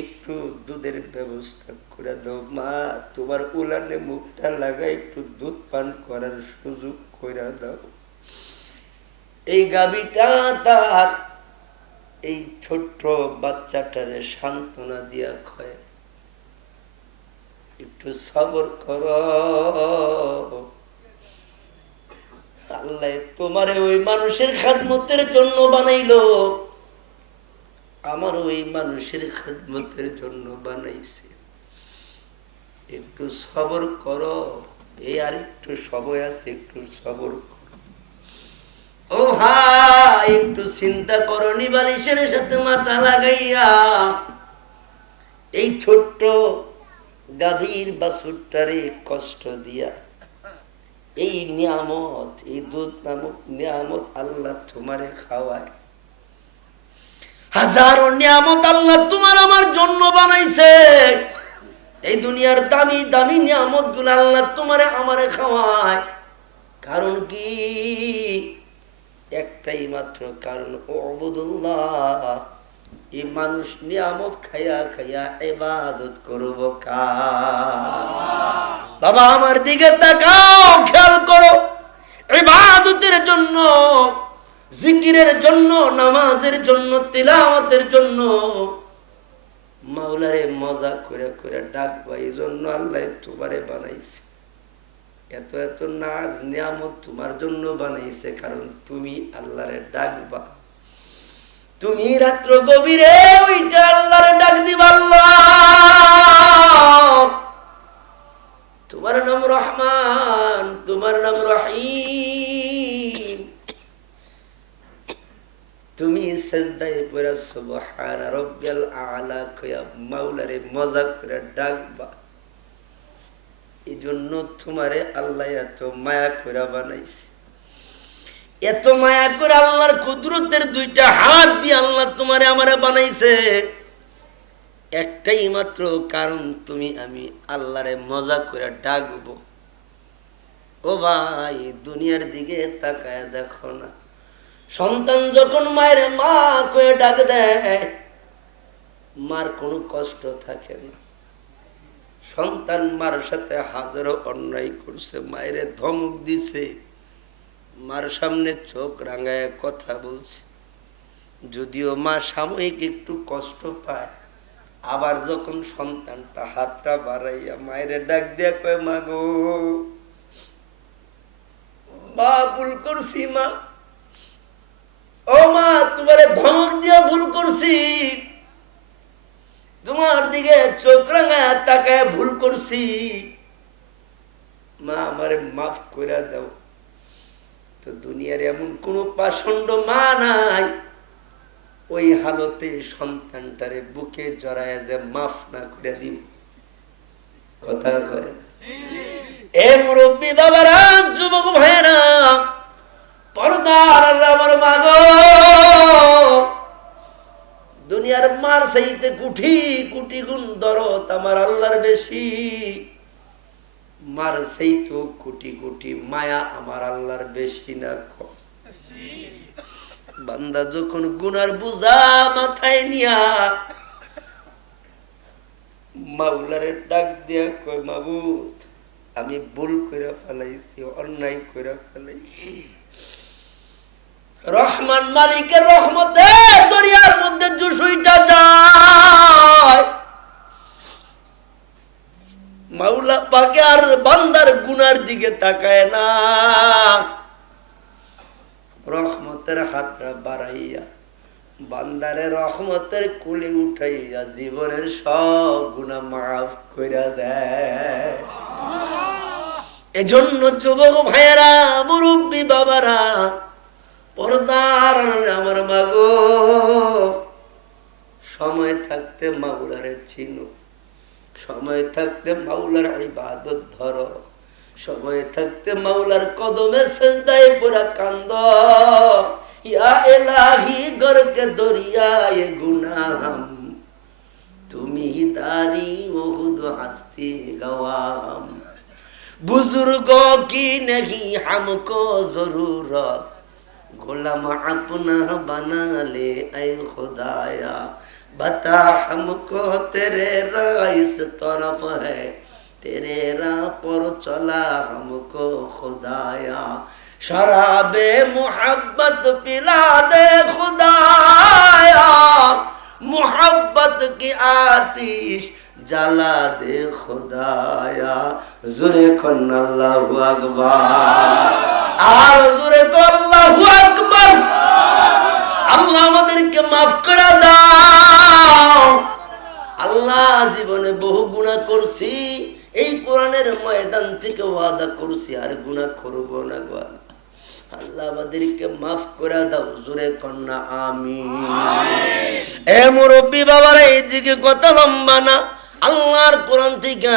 একটু দুধের ব্যবস্থা করে দাও মা, তোমার উলানে মুখটা লাগাই একটু দুধ পান করার সুযোগ করে দাও। এই গাভীটা তার এই ছোট্ট বাচ্চাটারে সান্ত্বনা দিয়া কয় একটু সবর করো, আল্লাহ তোমারে ওই মানুষের খেদমতের জন্য বানাইলো, আমার ওই মানুষের খেদমতের জন্য বানাইছে, একটু সবর করো। এই আর একটু সময় আছে, একটু সবর করো। ও ভাই একটু চিন্তা করো, নিবালিশের সাথে মাথা লাগাইয়া এই ছোট্ট গাভীর বাছুরটারে কষ্ট দিয়া এই নিয়ামত, এই দুধ নামক নিয়ামত আল্লাহ তোমারে খাওয়ায়। হাজারো নিয়ামত আল্লাহ তোমার আমার জন্য বানাইছে। এই দুনিয়ার দামি দামি নিয়ামত গুলো আল্লাহ তোমারে আমারে খাওয়ায়। কারণ কি? একটাই মাত্র কারণ, উবুদুল্লাহ। এই মানুষ নিয়ামত খাইয়া খাইয়া ইবাদত করব কার? বাবা আমার দিকে তাকাও, খেয়াল করো। ইবাদতের জন্য, জিকিরের জন্য, নামাজের জন্য, তিলাওয়াতের জন্য মাওলারে মজা করে করে ডাকবা। এই জন্য আল্লাহ তোমারে বানাইছে। এত এত নাজ নিয়ামত তোমার জন্য বানাইছে, কারণ তুমি আল্লাহরে ডাকবা। তুমি রাত্র গভীরে ওইটা আল্লাহরে ডাক দিবা। আল্লাহ তোমার নাম রহমান, তোমার নাম রহিম। তুমি সেজদায় পড়া সুবহান রাব্বিয়াল আ'লা কইয়া মাওলারে মজা করে ডাকবা। এই জন্য তোমারে আল্লাহ এত মায়া করে বানাইছে। এত মায়া করে আল্লাহর কুদরতের দুইটা হাত দিয়ে আল্লাহ তোমারে আমারে বানাইছে। একটাই মাত্র কারণ, তুমি আমি আল্লাহরে মজা করে ডাকবো। ও ভাই দুনিয়ার দিকে তাকায় দেখো না, সন্তান যখন মায়ের মা কয়ে ডাক দেয়, মার কোনো কষ্ট থাকে না। সন্তান মার সাথে হাজারো অন্যায় করছে, মায়ের ধমক দিছে, মার সামনে চোখ রাঙায় কথা বলছে, যদিও মা সাময়িক একটু কষ্ট পায়। আবার যখন সন্তানটা হাতটা বাড়াইয়া মায়ের ডাক দিয়া কয় মা গো, মা ভুল করছি, মা ও মা তোমারে ধমক দিয়া ভুল করছি, তোমার দিকে চোখ রাঙায় তাকায় ভুল করছি, মা আমারে মাফ করে দাও। তো দুনিয়ার এমন কোন পাষণ্ড মা নাই ওই হালতে সন্তানটারে বুকে জড়ায় যে মাফ না করে দিব, কথা কয় এ মুরব্বী বাবারা, যুবক ভাইয়েরা, পর্দার আমার মা গো, দুনিয়ার মার চাইতে কোটি কোটি গুণ দরদ আমার আল্লাহর বেশি, মার চাইতে কোটি কোটি মায়া আমার আল্লাহর বেশি না কম? বান্দা যখন গুনার বোঝা মাথায় নিয়া মাওলারে ডাক দিয়া কয়, মাবুদ আমি ভুল কইরা ফেলাইছি, অন্যায় কইরা ফেলাইছি, রহমান মালিকের রহমতের দরিয়ার মধ্যে জুসুইটা যায়, মাওলা পাকে আর বান্দার গুনার দিকে তাকায় না, রহমতের হাতটা বাড়াইয়া বান্দারে রহমতের কোলে উঠাইয়া জীবনের সব গুনাহ মাফ কইরা দেয়। এজন্য যুবক ভাইয়েরা, মুরব্বী বাবারা, পর্দার আমার মাগো, সময় থাকতে মাওলারে চিনো, সময় থাকতে মাওলার ইবাদত ধরো, সময় থাকতে মাওলার কদমে সেজদায় পুরা কান্দ, ইয়া ইলাহি গরকে দরিয়ায়ে গুনাহম, তুমি দারি ওহুদ হাস্তি গওয়াম, बुजुर्गों की नहीं हमको जरूरत, गुलाम अपना बना ले ऐ खुदाया, बता हमको तेरे राह इस तरफ है, तेरे राह पर चला हमको खुदाया, शराबे मोहब्बत पिला दे खुदाया, मोहब्बत की आतिश जला दे खुदाया, जुरे कन अल्लाहु আকবার, আর জোরে কন আল্লাহু আকবার। আল্লাহ আমাদেরকে মাফ করে দাও। আল্লাহ জীবনে বহু গুনাহ করছি, এই কোরআনের ময়দান থেকে ওয়াদা করছি আর গুনাহ করব না গো আল্লাহ, আমাদেরকে মাফ করে দাও, জোরে কন না আমিন। এ মুরব্বী বাবারা, এইদিকে কথা লম্বা না, আল্লাহর কোরআন থেকে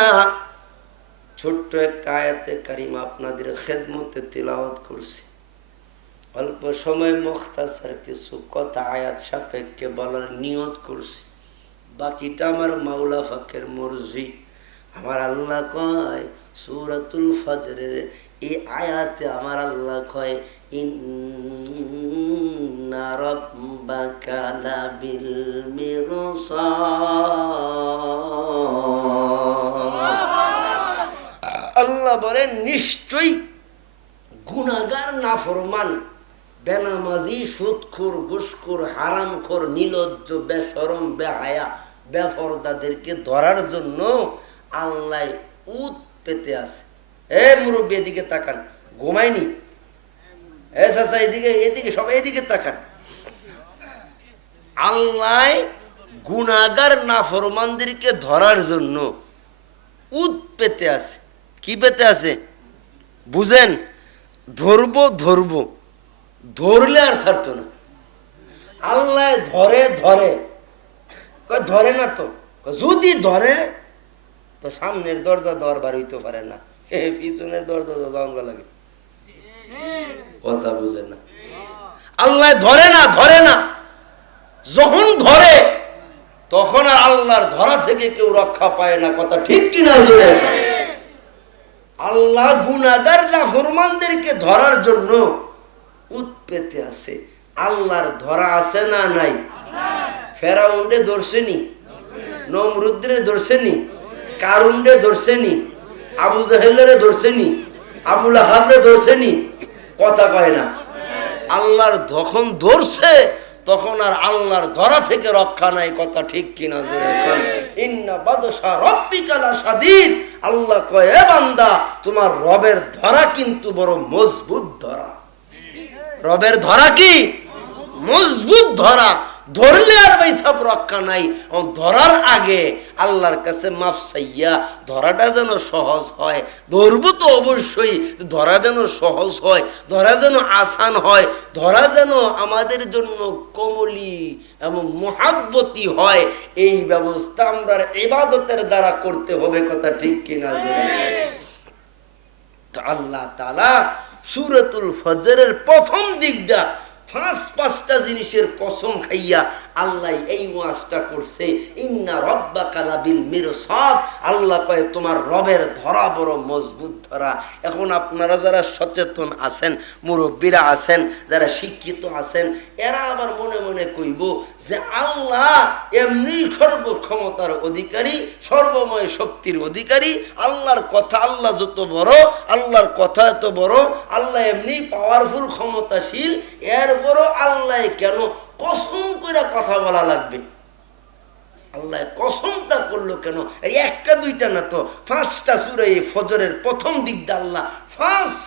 ছোট্ট একটা আয়াতে কারিমা আপনাদের খেদমতে তিলাওয়াত করছি। অল্প সময় মুখতাসার কিছু কথা আয়াত সাপেক্ষে বলার নিয়ত করছি, বাকিটা আমার মাওলা পাকের মর্জি। আমার আল্লাহ কয় সূরাতুল ফজরের এই আয়াতে, আমার আল্লাহ কয় ইন্না রাব্বাকা লাবিল মিরসাদ, আল্লাহ বলেন নিশ্চয়ই গুনাহগার, নাফরমান, বেনামাজি, সুদখোর, ঘুষখোর, হারামখোর, নির্লজ্জ, বেশরম, বেহায়া, বেপরদাদেরকে ধরার জন্য আল্লাহ উত পেতে আছে। এ মুরব্বী এদিকে তাকান, ঘুমায়নি? এ চাচা এদিকে, এদিকে সবাই এদিকে তাকান। আল্লাহ গুনাহগার, নাফরমানদেরকে ধরার জন্য উত পেতে আছে। কি পেতে আছে বুঝেন? ধরবো ধরবো, ধরলে আর ছাড়ত না। আল্লাহ ধরে ধরে, ধরে না তো, যদি ধরে তো সামনের দরজা দেওয়ার বার হইতে পারে না, পিছনের দরজা দেওয়া লাগে, কথা বুঝে না। আল্লাহ ধরে না, ধরে না, যখন ধরে তখন আর আল্লাহর ধরা থেকে কেউ রক্ষা পায় না, কথা ঠিক কিনা? জোরে আল্লাহ গুনাহগার, নাফরমানদেরকে ধরার জন্য উৎপেতে আছে। আল্লাহর ধরা আছে না নাই? ফেরাউনরে ধরছেনি, নমরুদরে ধরছেনি, কারুনরে ধরছেনি, আবু জাহেলরে ধরছেনি, আবু লাহাবরে ধরছেনি, কথা কয় না। আল্লাহর যখন ধরছে তখন আর আল্লাহর ধরা থেকে রক্ষা নাই, কথা ঠিক কিনা? ইন্না বাদশা রাব্বিকা লাশাদীদ, আল্লাহ কয় এ বান্দা তোমার রবের ধরা কিন্তু বড় মজবুত ধরা। রবের ধরা কি? মজবুত ধরা। ধরলে আর ভাই সব রক্ষা নাই। ধরার আগে আল্লাহর কাছে মাফ চাইয়া ধরাটা যেন সহজ হয়। ধরবো তো অবশ্যই, ধরা যেন সহজ হয়, ধরা যেন আসান হয়, ধরা যেন আমাদের জন্য কমলি এবং মহাব্বতি হয়। এই ব্যবস্থা আমরা ইবাদতের দ্বারা করতে হবে, কথা ঠিক কিনা? তো আল্লাহ তাআলা সূরাতুল ফজরের প্রথম দিকটা পাঁচটা জিনিসের কসম খাইয়া আল্লাহ এই ওয়াজটা করছে, ইন্না রাব্বাকা লাবিল মিরসাদ। আল্লাহ কয় তোমার রবের ধরা বড় মজবুত ধরা। এখন আপনারা যারা সচেতন আছেন, মুরব্বীরা আছেন, যারা শিক্ষিত আছেন, এরা আবার মনে মনে কইব যে আল্লাহ এমনি সর্বক্ষমতার অধিকারী, সর্বময় শক্তির অধিকারী। আল্লাহর কথা, আল্লাহ যত বড়, আল্লাহর কথা এত বড়, আল্লাহ এমনি পাওয়ারফুল, ক্ষমতাশীল, এর বড় আল্লাহ কেন কসম করে কথা বলা লাগবে? আল্লাহ কসমটা করলো কেন? এই একটা দুইটা না তো, পাঁচটা সূরা ফজরের প্রথম দিকটা আল্লাহ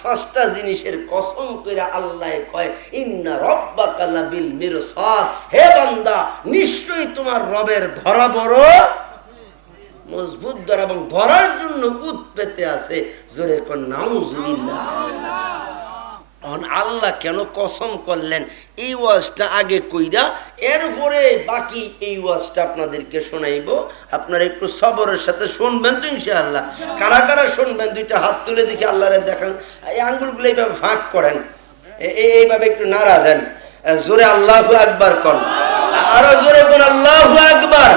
পাঁচটা জিনিসের কসম করে আল্লাহ কয়, ইন্না রাব্বাকা লাবিল মিরসাদ। হে বান্দা, নিশ্চয়ই তোমার রবের ধরা বড় মজবুত ধরা, এবং ধরার জন্য উত পেতে আছে। জোরে কোন নাউজুবিল্লাহ। আল্লাহ কেন কসম করলেন এই ওয়াজটা আগে কইরা, এরপরে বাকি এই ওয়াজটা আপনাদেরকে শোনাইব। আপনারা একটু সবরের সাথে শুনবেন তো ইনশাআল্লাহ। কারা কারা শুনবেন দুইটা হাত তুলে দেখি, আল্লাহরে দেখান। এই আঙ্গুলগুলো এইভাবে ফাঁক করেন, এইভাবে একটু নাড়া দেন। জোরে আল্লাহু আকবার কোন, আরো জোরে কোন আল্লাহু আকবার।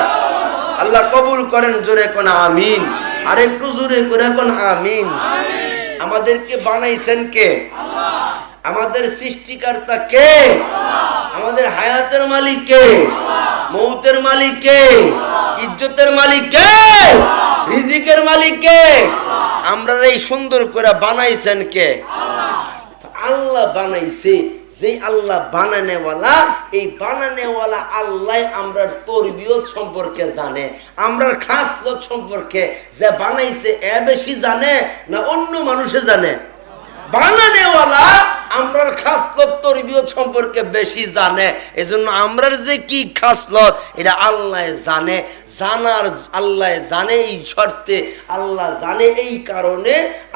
আল্লাহ কবুল করেন, জোরে কোন আমিন। আর একটু জোরে করে কোন আমিন। আমাদেরকে বানাইছেন কে? আমাদের সৃষ্টিকর্তা কে? আমাদের হায়াতের মালিক কে? মৌতের মালিক কে? ইজ্জতের মালিক কে? রিজিকের মালিক কে? আমরা এই সুন্দর করে বানাইছেন কে? আল্লাহ বানাইছে। যে আল্লাহ বানানেওয়ালা, এই বানানেওয়ালা আল্লাহ আমরার তরবিয়ত সম্পর্কে জানে, আমরার খাসলত সম্পর্কে। যে বানাইছে এ বেশি জানে না অন্য মানুষে জানে? বানানেওয়ালা আমরার খাসলত তরবিয়ত সম্পর্কে বেশি জানে। এজন্য আমরার যে কি খাসলত এটা আল্লাহ জানে। জানার আল্লাহ জানে, এই শর্তে আল্লাহ জানে। এই কারণে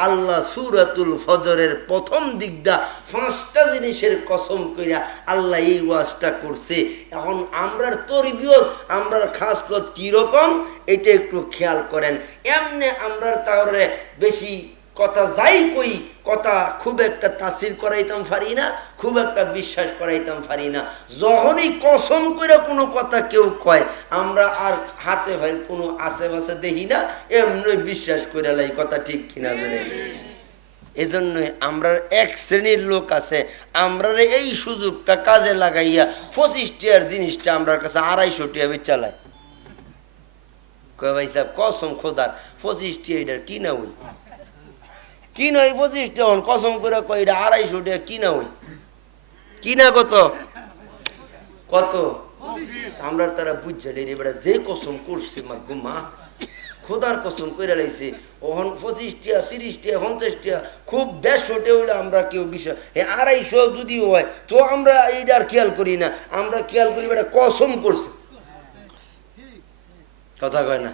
আল্লাহ সূরাতুল ফজরের প্রথম দিকটা পাঁচটা জিনিসের কসম কইরা আল্লাহ এই ওয়াজটা করছে। এখন আমরার তরবিয়ত, আমরার খাসলত কিরকম এটা একটু খেয়াল করেন। এমনি আমরার তাহলে বেশি কথা যাই কই, কথা খুব একটা তাসির করাইতাম পারি না, খুব একটা বিশ্বাস করাইতাম পারি না। যখনই কসম করে কোনো কথা কেউ কয়, আমরা আর হাতে ভাই কোনো আশেপাশে দেখি না, এমনি বিশ্বাস করে লাই, কথা ঠিক কিনা বলে। এই জন্যই আমরা এক শ্রেণীর লোক আছে, আমরা এই সুযোগটা কাজে লাগাইয়া 25 টাকার জিনিসটা আমরা কাছে 250 টাকা চালাই। কয় ভাই সাহেব কসম খোদার 25 টাকা এটার কি না হই, কি নয় 25 টাকা কসম করে কয় এটা 250 টাকা কিনা হই। কিনা কত কত আমরা তারা বুঝলি রে বেটা, যে কসম করছে মা গুমা খোদার কসম করে লাইছে। ওহন 25 টাকা 30 টাকা 50 টাকা খুব 150 টাকা হইলে আমরা কেউ বিষয় 250 যদি হয় তো আমরা এইটা আর খেয়াল করি না। আমরা খেয়াল করি বেটা কসম করছে, কথা কয় না?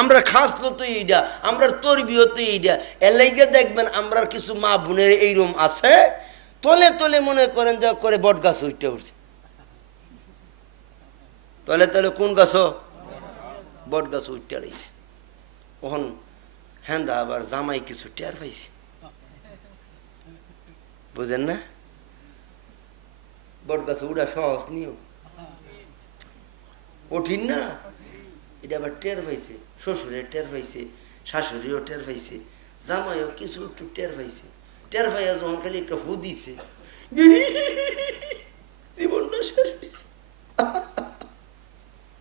আমরা খাসলো তো এইটা, আমরা তরবিও তো এইটা। এর লাইগে দেখবেন আমরা কিছু মা বোনের এইরকম আছে, তলে তলে মনে করেন যা করে বট গাছ উঠতে উঠছে। তলে তলে কোন গাছ? বট গাছ উঠতে আড়াইছে। ওহন হ্যান্দা আবার জামাই কিছু টের পাইছে, বুঝেন না? বট গাছ উড়া সহজ নিও, কঠিন না। এটা আবার টের পাইছে, শ্বশুরে টের পাইছে, শাশুড়িও টের পাইছে, জামাইও কিছু একটু টের পাইছে। টের পাইয়া যখন খালি একটা হু দিছে, জীবনটা শেষ হয়েছে।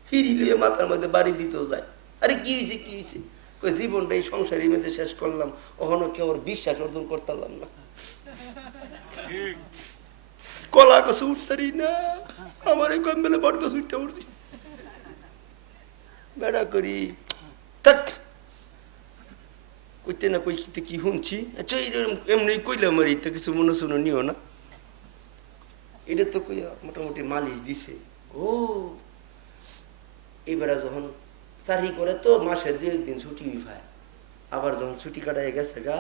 ফিরি লইয়া মাথার মধ্যে বাড়ি দিতেও যায়। আরে কি হয়েছে কি হয়েছে? কই জীবনটা এই সংসারের মধ্যে শেষ করলাম, ওখানে কেউ বিশ্বাস অর্জন করতাম না। কলা গাছ উঠতারি না, আমার এই কমবেলে বট গাছ উঠতে উঠছি বেড়া করি থাক কইতে না কইতে কি শুনছি। আচ্ছা এমনি কইলাম আর এটা কিছু মনে শুনো নিও না। এটা তো কইয়া মোটামুটি মালিশ দিছে, ও এবারে যখন চাকরি করে তো মাসে 2-1 দিন ছুটি পায়, আবার যখন ছুটি কাটাই গেছে গা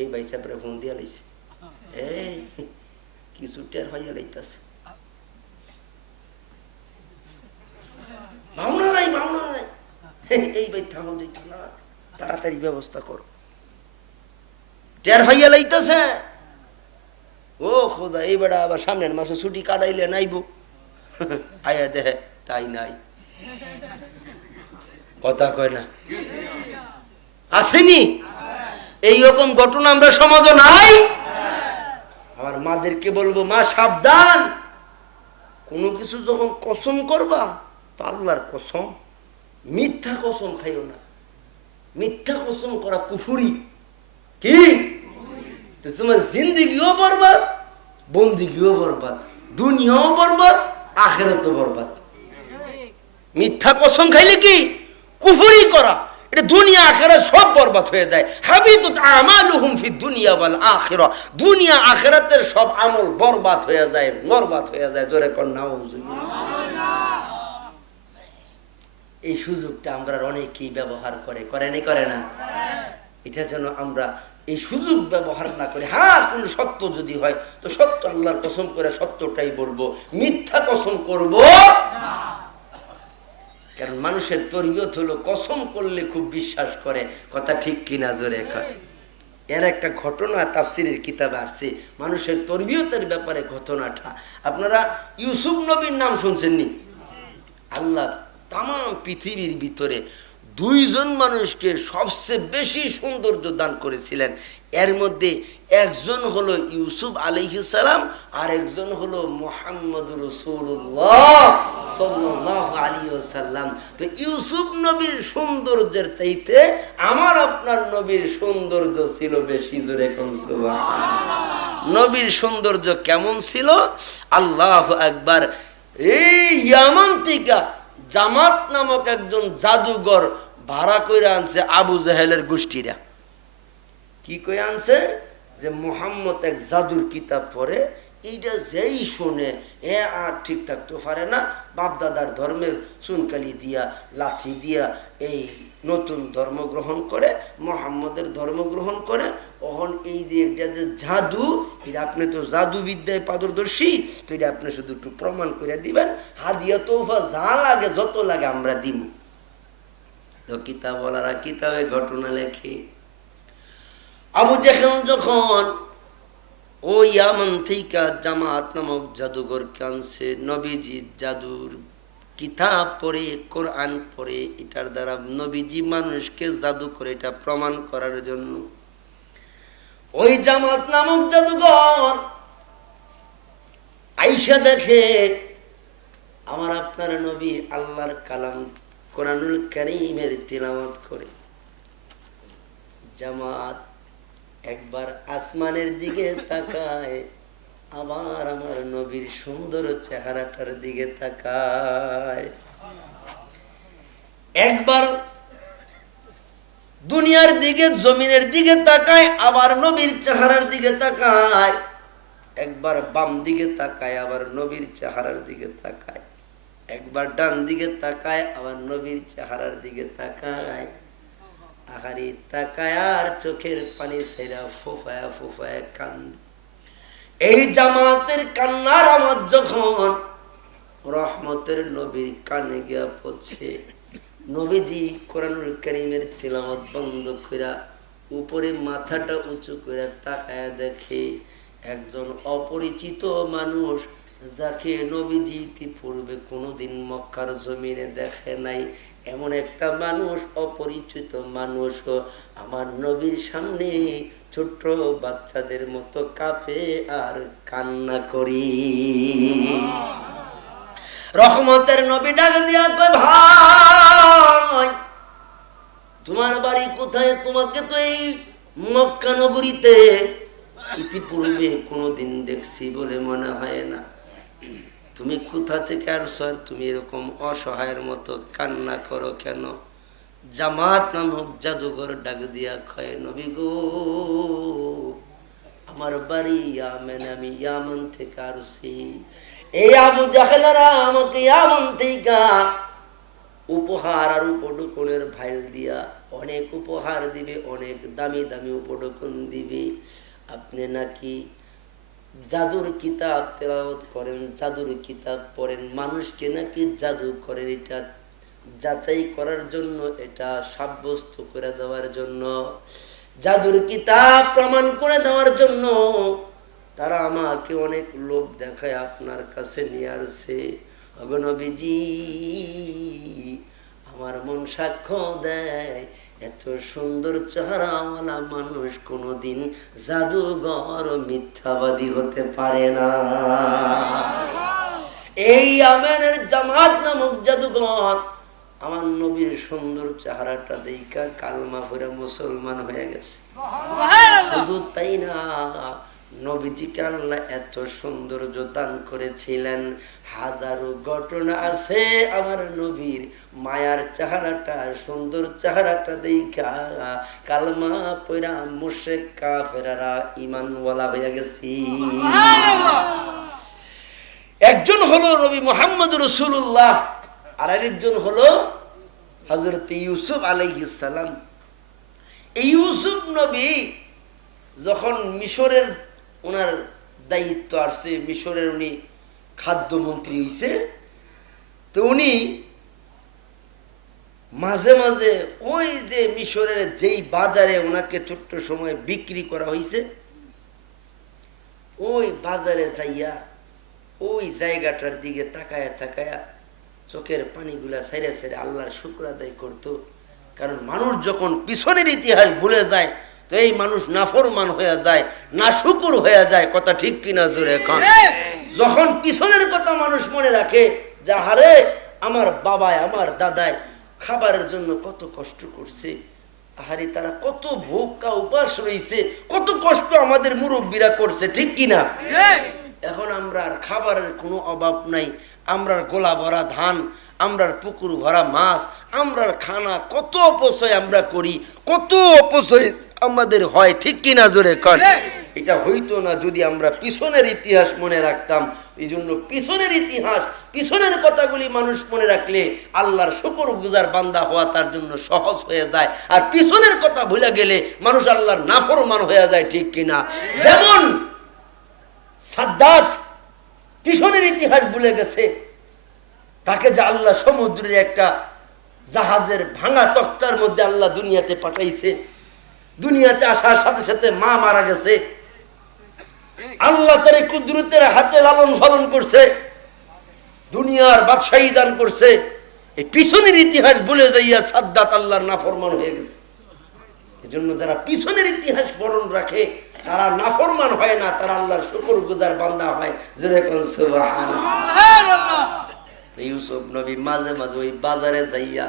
এই ভাই সাহেবরা ফোন দিয়া লাইছে, এই কিছু টের হইয়া লাইতাছে, ভাবনাই ভাবনাই এই ভাই থামো দিত না, তাড়াতাড়ি ব্যবস্থা করো, টের হইয়া লাইতাছে। ও খোদা এই বেড়া আবার সামনের মাসে ছুটি কাটাইলে নাইব, আয়া দেহে তাই নাই, কথা কয় না, আসেনি এইরকম ঘটনা আমরা সমাজে নাই। আমার মাদেরকে বলবো, মা সাবধান, কোনো কিছু যখন কসম করবা তো আল্লাহর কসম, মিথ্যা কসম খাইও না, মিথ্যা কসম করা কুফরি, কি তোমার জিন্দিগিও বরবাদ, বন্দিগিও বরবাদ, দুনিয়াও বরবাদ, আখিরাতও বরবাদ। মিথ্যা কসম খাইলে কি কুফরি করা, এটা দুনিয়া আখিরাত সব বরবাদ হয়ে যায়। হাবিতুত আমালুহুম ফিদ দুনিয়া ওয়াল আখিরাহ, দুনিয়া আখিরাতের সব আমল বরবাদ হয়ে যায়, বরবাদ হয়ে যায়। জোরে কোন নাউজুবিল্লাহ। এই সুযোগটা আমরা অনেকেই ব্যবহার করে না? এটা যেন আমরা এই সুযোগ ব্যবহার না করি। হ্যাঁ, কোন সত্য যদি হয় তো সত্য আল্লাহর কসম করে সত্যটাই বলবো, মিথ্যা কসম করব না। কারণ মানুষের তরবিয়ত হলো কসম করলে খুব বিশ্বাস করে, কথা ঠিক কিনা জোরে কয়। এর একটা ঘটনা তাফসিরের কিতাবে আসছে, মানুষের তরবিয়তের ব্যাপারে ঘটনাটা। আপনারা ইউসুফ নবীর নাম শুনছেননি? আল্লাহ তাম পৃথিবীর ভিতরে 2 জন মানুষকে সবচেয়ে বেশি সৌন্দর্য দান করেছিলেন। এর মধ্যে একজন হলো ইউসুফ আলাইহিস সালাম, আর একজন হলো মুহাম্মদুর রাসূলুল্লাহ সাল্লাল্লাহু আলাইহি ওয়াসাল্লাম। তো ইউসুফ নবীর সৌন্দর্যের চাইতে আমার আপনার নবীর সৌন্দর্য ছিল বেশি। জোরে কোন সুবহানাল্লাহ। নবীর সৌন্দর্য কেমন ছিল? আল্লাহু আকবার। এই ইয়ামান থেকে জামাত নামক একজন জাদুঘর ভাড়া করে আনছে আবু জাহেলের গোষ্ঠীরা। কি কই আনছে? যে মুহাম্মদ এক জাদুর কিতাব পড়ে, এইটা যেই শোনে এ আর ঠিক থাকতে পারে না, বাপদাদার ধর্মের চুনকালি দিয়া লাথি দিয়া এই নতুন ধর্ম গ্রহণ করে, মুহাম্মদের ধর্ম গ্রহণ করে। ওহন এই যে এটা যে জাদু, এটা আপনি তো জাদুবিদ্যায় পারদর্শী, তো এটা আপনি শুধু একটু প্রমাণ করে দিবেন, হাদিয়া তোফা যা লাগে যত লাগে আমরা দিব। তো কিতাবওয়ালারা কিতাবে ঘটনা লেখে, আবু জেহেল যখন ওই ইয়ামান থেকে জামাত নামক জাদুঘর কানছে, নবীজি জাদুর কিতাব পড়ে, কোরআন পড়ে, এটার দ্বারা নবীজি মানুষকে জাদু করে এটা প্রমাণ করার জন্য ওই জামাত নামক জাদুঘর আইসা দেখে আমার আপনার নবী আল্লাহর কালাম কোরআনুল কারীমের তিলাওয়াত করে। জামাত একবার আসমানের দিকে তাকায়, আবার আমার নবীর সুন্দর চেহারাটার দিকে তাকায়, একবার দুনিয়ার দিকে জমিনের দিকে তাকায়, আবার নবীর চেহারার দিকে তাকায়, একবার বাম দিকে তাকায়, আবার নবীর চেহারার দিকে তাকায়, একবার ডান দিকে তাকায়, আবার নবীর চেহারার দিকে তাকায়। আহারি তাকায় আর চোখের পানি ছেড়া ফুফায়া ফুফায়া কান্দে। এই জামাতের কান্নার আওয়াজ যখন রহমতের নবীর কানে গিয়া পড়ছে, নবীজি কোরআনুল কারীমের তিলাওয়াত বন্ধ কইরা উপরে মাথাটা উঁচু করে তাকায়া দেখে একজন অপরিচিত মানুষ, যাকে নবীজি ইতিপূর্বে কোনোদিন মক্কার জমিনে দেখে নাই, এমন একটা মানুষ, অপরিচিত মানুষ আমার নবীর সামনে ছোট্ট বাচ্চাদের মতো কাঁপে আর কান্না করি। রহমতের নবী ডাক দিয়া কয়, ভাই তোমার বাড়ি কোথায়? তোমাকে তো এই মক্কা নগরীতে ইতিপূর্বে কোনোদিন দেখছি বলে মনে হয় না, তুমি কোথা থেকে আসছো? তুমি এরকম অসহায়ের মতো কান্না করো কেন? জামাত নামক জাদুঘর ডাক দিয়া কয়, নবী গো, আমার বাড়ি ইয়ামেন, আমি ইয়ামান থেকে আসছি। এই আবু জাহেলারা আমাকে ইয়ামান থেকে উপহার আর উপঢৌকনের ভাইল দিয়া অনেক উপহার দিবে, অনেক দামি দামি উপঢৌকন দিবে। আপনি নাকি জাদুর কিতাব তেলাওয়াত করেন, জাদুর কিতাব পড়েন, মানুষকে নাকি জাদু করেন, এটা যাচাই করার জন্য, এটা সাব্যস্ত করে দেওয়ার জন্য, জাদুর কিতাব প্রমাণ করে দেওয়ার জন্য তারা আমাকে অনেক লোভ দেখায় আপনার কাছে নিয়ে আসছে। ওগো নবীজি, আমার মন সাক্ষ্য দেয় এত সুন্দর চেহারাওয়ালা মানুষ কোনোদিন জাদুঘর মিথ্যাবাদী হতে পারে না। এই আমেনের জামাত নামক জাদুঘর আমার নবীর সুন্দর চেহারাটা দেখা কালমা পড়ে মুসলমান হয়ে গেছে। শুধু তাই না, নবীজিকে আল্লাহ এত সৌন্দর্য দান করেছিলেন, হাজারো ঘটনা আছে আমার নবীর মায়ার চেহারাটা, সুন্দর চেহারাটা দেখা কালমা পড়া মুশরিক কাফেররা ঈমানওয়ালা হয়ে গেছে। একজন হলো নবী মুহাম্মদ রাসূলুল্লাহ, আর আরেকজন হলো হযরত ইউসুফ আলাইহিস সালাম। এই ইউসুফ নবী যখন মিশরের ওনার দায়িত্ব আসছে, মিশরের উনি খাদ্যমন্ত্রী হইছে, তো উনি মাঝে মাঝে ওই যে মিশরের যেই বাজারে ওনাকে ছোট্ট সময় বিক্রি করা হয়েছে, ওই বাজারে যাইয়া ওই জায়গাটার দিকে তাকায়া তাকায়া চোখের পানিগুলা সাইরে সাইরে আল্লাহর শুকর আদায় করতো। কারণ মানুষ যখন পিছনের ইতিহাস ভুলে যায় তো এই মানুষ নাফরমান হয়ে যায়, না শুকুর হয়ে যায়। কথা ঠিক কিনা জোরে এখন? যখন পিছনের কথা মানুষ মনে রাখে যে আরে আমার বাবায় আমার দাদায় খাবারের জন্য কত কষ্ট করছে, আহারে তারা কত ভোক্কা উপাস রয়েছে, কত কষ্ট আমাদের মুরব্বীরা করছে, ঠিক কিনা? এখন আমরা আর খাবারের কোনো অভাব নাই, আমরার গোলা ভরা ধান, আমরার পুকুর ভরা মাছ, আমরার খানা কত অপচয় আমরা করি, কত অপচয় আমাদের হয়, ঠিক কিনা জোরে কর? এটা হইতো না যদি আমরা পিছনের ইতিহাস মনে রাখতাম। এই জন্য পিছনের ইতিহাস, পিছনের কথাগুলি মানুষ মনে রাখলে আল্লাহর শুকর গুজার বান্দা হওয়া তার জন্য সহজ হয়ে যায়। আর পিছনের কথা ভুলে গেলে মানুষ আল্লাহর নাফরমান হয়ে যায়, ঠিক কিনা? যেমন সাদ্দাত পিছনের ইতিহাস ভুলে গেছে, তাকে যে আল্লাহ সমুদ্রের একটা জাহাজের ভাঙা তক্তার মধ্যে আল্লাহ দুনিয়াতে পাঠাইছে, দুনিয়াতে আসার সাথে সাথে মা মারা গেছে, আল্লাহ তার কুদরতের হাতে লালন পালন করছে, দুনিয়ার বাদশাহী দান করছে। এই পিছনের ইতিহাস ভুলে যাইয়া সাদ্দাত আল্লাহর নাফরমান হয়ে গেছে। এজন্য যারা পিছনের ইতিহাস স্মরণ রাখে তারা নাফরমান হয় না, তারা আল্লাহর শুকরগুজার বান্দা হয়। যেরকম সুবহানাল্লাহ। ইউসুফ নবী মাঝে মাঝে ওই বাজারে যাইয়া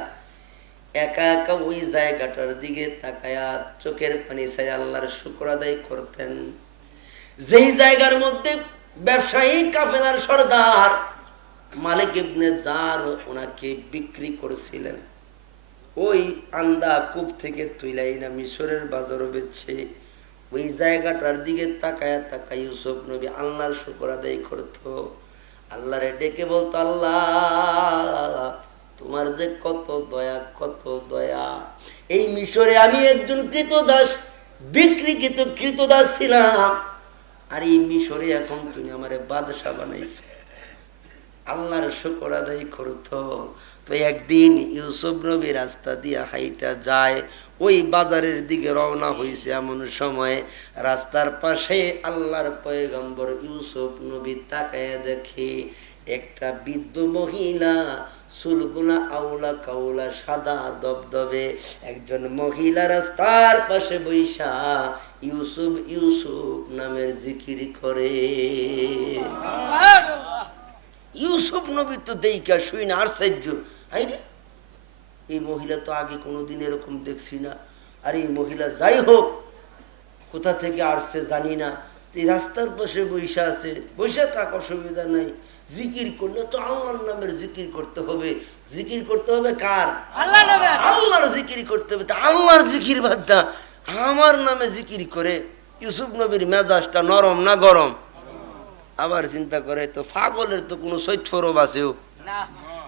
একা একা ওই জায়গাটার দিকে তাকায়া চোখের পানি ছাই আল্লাহর শুকর আদায় করতেন। যেই জায়গার মধ্যে ব্যবসায়ী কাফেলার সর্দার মালিক ইবনে জার ওনাকে বিক্রি করেছিলেন, ওই আন্দা কূপ থেকে তুইলাইনা মিশরের বাজারও বেচছে, ওই জায়গাটার দিকে তাকায়া তাকায় ইউসুফ নবী আল্লাহর শুকর আদায় করতো। আল্লাহরে ডেকে বলতো, আল্লাহ তোমার যে কত দয়া, কত দয়া। এই মিশরে আমি একজন কৃতদাস, বিক্রিকৃত কৃতদাস ছিলাম, আর এই মিশরে এখন তুমি আমারে বাদশা বানাইছো। আল্লাহর শুকর আদায় করতো। তো একদিন ইউসুফ নবী রাস্তা দিয়ে হাইটা যায়, ওই বাজারের দিকে রওনা হয়েছে, এমন সময় রাস্তার পাশে আল্লাহর পয়গম্বর ইউসুফ নবী তাকায় দেখে একটা বৃদ্ধ মহিলা, চুলগুলা আউলা কাউলা সাদা দবদবে, একজন মহিলা রাস্তার পাশে বৈশা ইউসুফ ইউসুফ নামের জিকির করে। ইউসুফ নবী তো দেইকা শুই না আশ্চর্য, এই মহিলা তো আগে কোনোদিন এরকম দেখছি না। আর এই মহিলা যাই হোক কোথা থেকে আসছে জানি না, এই রাস্তার পাশে বৈশা আছে, বৈশা থাক অসুবিধা নাই, জিকির করলে তো আল্লাহর নামের জিকির করতে হবে। জিকির করতে হবে কার? আল্লাহর জিকির করতে হবে। তা আল্লাহর জিকির বাদ দা আমার নামে জিকির করে, ইউসুফ নবীর মেজাজটা নরম না গরম? আবার চিন্তা করে তো পাগলের তো কোনো চৈতফরব আছেও,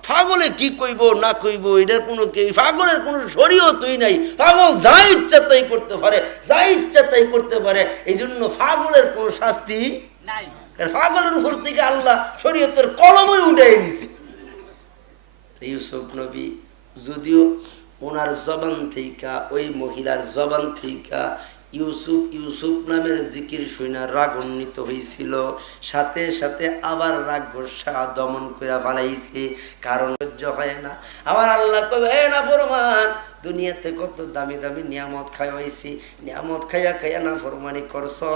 পাগলে কি কইব না কইব এটার কোনো পাগলের কোনো শরীয়তই নাই। পাগল যা ইচ্ছা তাই করতে পারে, যা ইচ্ছা তাই করতে পারে। এই জন্য পাগলের কোনো শাস্তি নাই। পাগলের উপর থেকে আল্লাহ শরীয়তের কলমই উঠাই নিছে। ইউসুফ নবী যদিও ওনার জবান থেকে, ওই মহিলার জবান থেকে ইউসুফ ইউসুফ নামের জিকির শুনে রাগান্বিত হয়েছিল, সাথে সাথে আবার রাগ গোসা দমন করে ফেলাইছে, কারণ সহ্য হয় না। আবার আল্লাহ কবে, হে নাফরমান, দুনিয়াতে কত দামি দামি নিয়ামত খাওয়াইছি, নিয়ামত খাইয়া খাইয়া নাফরমানি করছো,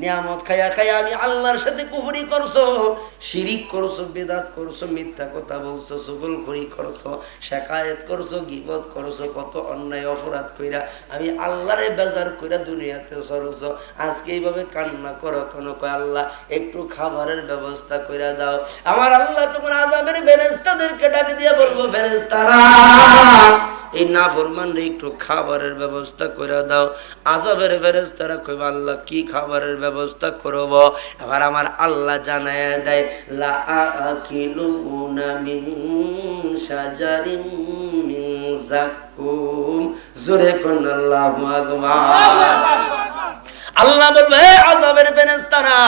নিয়ামত খাইয়া খাইয়া আমি আল্লাহর সাথে কুফরি করছো, শিরিক করছো, বিদআত করছো, মিথ্যা কথা বলছো, চুগলখড়ি করছো, শেকায়েত করছো, গীবত করছো, কত অন্যায় অপরাধ কইরা আমি আল্লাহরে বেজার কইরা দুনিয়াতে চলছো। আজকে এইভাবে কান্না করো কেন? কয় আল্লাহ একটু খাবারের ব্যবস্থা কইরা দাও। আমার আল্লাহ তোমার আযাবের ফেরেশতাদেরকে ডাকে দিয়ে বলবো, ফেরেশতারা এই নাফরমানরে একটু খাবারের ব্যবস্থা করে দাও। আযাবের ফেরেশতারা কইবে আল্লাহ কি খাবারের ব্যবস্থা করব? এবার আমার আল্লাহ জানায় দেয়, লা আকিলুনা মিন শাজারিন মিন যাকুম। জোরে কোন আল্লাহু আকবার। আল্লাহ বলবে, হে আযাবের ফেরেশতারা,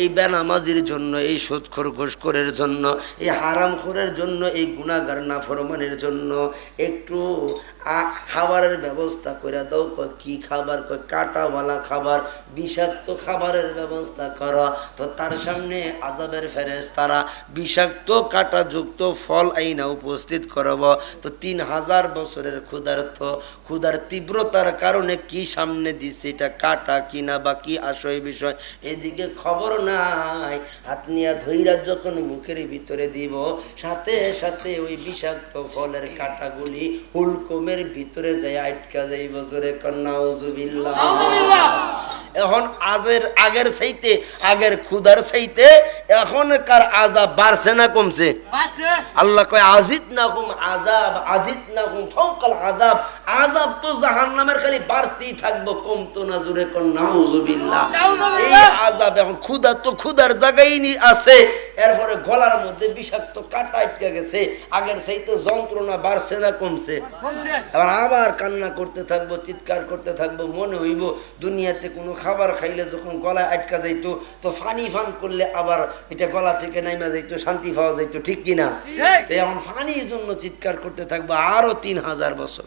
এই বেনামাজির জন্য, এই সুদখোর ঘুষখোরের জন্য, এই হারামখোরের জন্য, এই গুনাহগার নাফরমানের জন্য একটু খাবারের ব্যবস্থা করে দাও। কি খাবার? কাঁটাওয়ালা খাবার, বিষাক্ত খাবারের ব্যবস্থা করো। তো তার সামনে আযাবের ফেরেশতারা বিষাক্ত কাঁটাযুক্ত ফল আইনা উপস্থিত করব। তো 3000 বছরের ক্ষুধার তীব্রতার কারণে কি সামনে দিচ্ছে, এটা কাঁটা কিনা বা কি আসয় বিষয় এদিকে খবর নাই। হাত নিয়া ধইরা যখন মুখের ভিতরে দিব, সাথে সাথে ওই বিষাক্ত ফলের কাঁটাগুলি হুলকমের ভিতরে যায় আটকা যাইব। জোরে নাউযুবিল্লাহ। এখন আগের চাইতে, আগের ক্ষুধার চাইতে এখনকার আযাব বাড়ছে না কমছে? আল্লাহ কয় আজিদনাহুম আযাব, আজিদনাহুম ফাওকাল আযাব। আযাব তো জাহান্নামের খালি বাড়তেই থাকবো, কমতো না। জোরে নাউযুবিল্লাহ। এই আযাব এখন ক্ষুধা তো ক্ষুধার জায়গায় আছে, এরপরে গলার মধ্যে বিষাক্ত কাঁটা আটকে গেছে। আগের চাইতে যন্ত্রণা বাড়ছে না কমছে? এবার আবার কান্না করতে থাকবো, চিৎকার করতে থাকবো। মনে হইব দুনিয়াতে কোনো খাবার খাইলে যখন গলায় আটকা যাইতো, তো ফানি ফান করলে আবার এটা গলা থেকে নাইমা যাইতো, শান্তি পাওয়া যাইতো, ঠিক কিনা? এখন ফানির জন্য চিৎকার করতে থাকবো আরো 3000 বছর।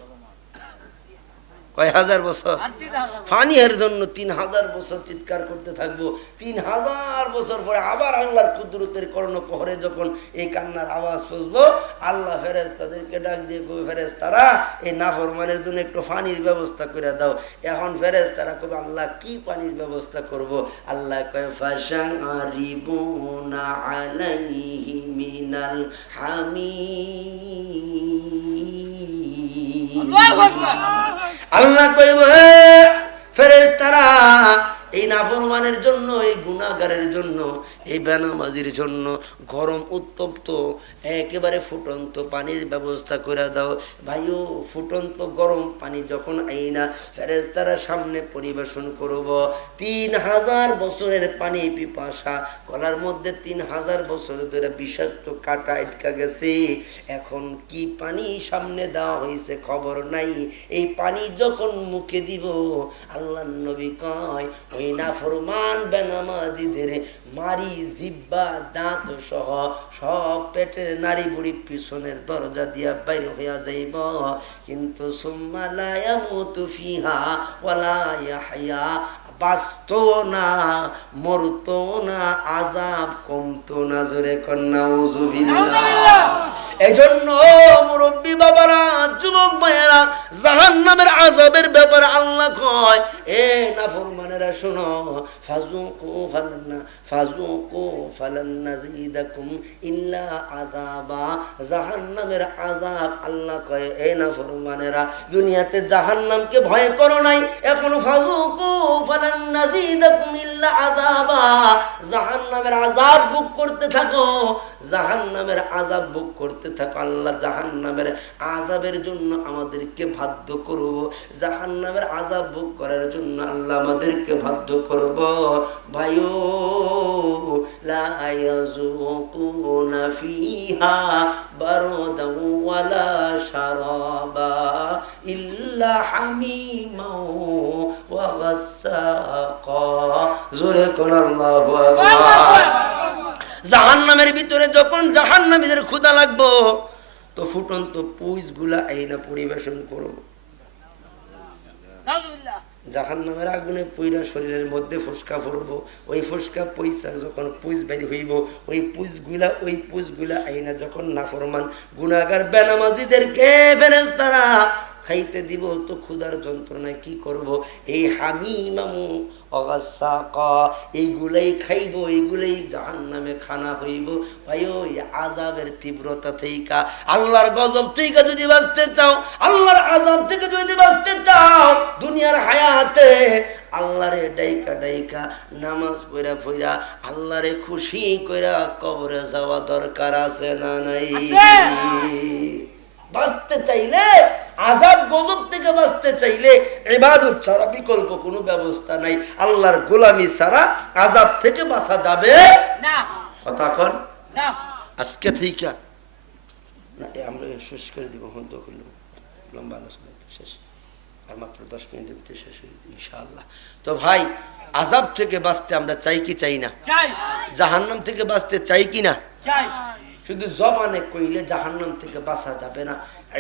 কয় হাজার বছর? ফানির জন্য 3000 বছর চিৎকার করতে থাকবো। 3000 বছর পরে আবার আল্লাহর কুদরতের কর্ণপহরে যখন এই কান্নার আওয়াজ পৌঁছবো, আল্লাহ ফেরেশতাদেরকে ডাক দিয়ে কবে, ফেরেশতারা এই নাফরমানের জন্য একটু পানির ব্যবস্থা করে দাও। এখন ফেরেশতারা কবে, আল্লাহ কি পানির ব্যবস্থা করব? আল্লাহ কয় ফাশারিবুনা আলাইহি মিনাল হামিম। আল্লাহ কইব, হে ফেরেশতারা, এই নাফরমানের জন্য, এই গুনাহগারের জন্য, এই বেনামাজির জন্য গরম উত্তপ্ত একেবারে ফুটন্ত পানির ব্যবস্থা করে দাও। ভাইও, ফুটন্ত গরম পানি যখন আইনা ফেরেশতারা সামনে পরিবেশন করব, 3000 বছরের পানি পিপাসা, গলার মধ্যে 3000 বছর ধরে বিষাক্ত কাঁটা আটকা গেছে। এখন কি পানি সামনে দেওয়া হয়েছে খবর নাই। এই পানি যখন মুখে দিব, আল্লাহর নবী কয় ওই নাফরমান বেনামাজিদের মারি, জিব্বা, দাঁত সহ সব পেটের নারী বুড়ি পিছনের দরজা দিয়া বাইরে হইয়া যাইব, কিন্তু সুম্মা লা ইয়ামুতু ফিহা ওয়ালা ইয়াহইয়া। বাঁচতো না, মরতো না, আযাব কমতো না। জোরে নাউযুবিল্লাহ। এজন্য মুরব্বী বাবারা, যুবক ভাইয়েরা, জাহান্নামের আযাবের ব্যাপারে আল্লাহ কয়, এ নাফরমানেরা শোনো, ফাযুকু ফালান নাযীদাকুম ইল্লা আযাবা। জাহান্নামের আযাব আল্লাহ কয়, এ নাফরমানেরা, দুনিয়াতে জাহান্নামকে ভয় করো নাই, এখনো ফাযুকু ফালান ফালান নাযীদাকুম ইল্লা আযাবা, জাহান্নামের আযাব ভোগ করতে থাকো, জাহান্নামের আযাব ভোগ করতে থাকো। আল্লাহ জাহান্নামের আযাবের জন্য আমাদেরকে বাধ্য করব, জাহান্নামের আযাব ভোগ করার জন্য আল্লাহ আমাদেরকে বাধ্য করব। ভাইও লা ইয়াযুকুনা ফিহা বারদান ওয়ালা শারাবা ইল্লা হামিমা ওয়া গাসসাকা। জোরে কোন আল্লাহু আকবার। জাহান্নামের ভিতরে যখন জাহান্নামীদের ক্ষুধা লাগবো তো ফুটন্ত পুইস গুলা আইনা পরিবেশন করবো। জাহান্নামের আগুনে পুইরা শরীরের মধ্যে ফোসকা পড়বো, ওই ফোসকা পয়সা যখন পুইস বেরি হইব, ওই পুইসগুলা আইনা যখন নাফরমান গুনাহগার বেনামাজিদেরকে ফেরেশতারা খাইতে দিব তো ক্ষুধার যন্ত্রণায় কি করব? এই হামিমামু অগাসাকা এইগুলাই খাইব, এইগুলাই জাহান্নামে খানা হইব। ভাই ওই আযাবের তীব্রতা থেকে, আল্লাহর গজব থেকে যদি বাঁচতে চাও, আল্লাহর আযাব থেকে যদি বাঁচতে চাও, দুনিয়ার হায়াতে আল্লাহরে ডাইকা ডাইকা নামাজ পড়া আল্লাহরে খুশি কইরা কবরে যাওয়া দরকার আছে না নাই? বাঁচতে চাইলে, আযাব গজব থেকে বাঁচতে চাইলে ইবাদত ছাড়া বিকল্প কোনো ব্যবস্থা নাই। আল্লাহর গোলামি ছাড়া আযাব থেকে বাঁচা যাবে না। কথা কন না। আজকে থেকে না আমরা শেষ করে দিব, বন্ধ করলাম, লম্বা আলোচনা শেষ, আর মাত্র 10 মিনিটের ভিতরে শেষ হয়ে যাবে ইনশাআল্লাহ। তো ভাই, আযাব থেকে বাঁচতে আমরা চাই কি চাই না? চাই। জাহান্নাম থেকে বাঁচতে চাই কি না? চাই। শুধু জবানে কইলে জাহান্নাম থেকে বাঁচা যাবে না।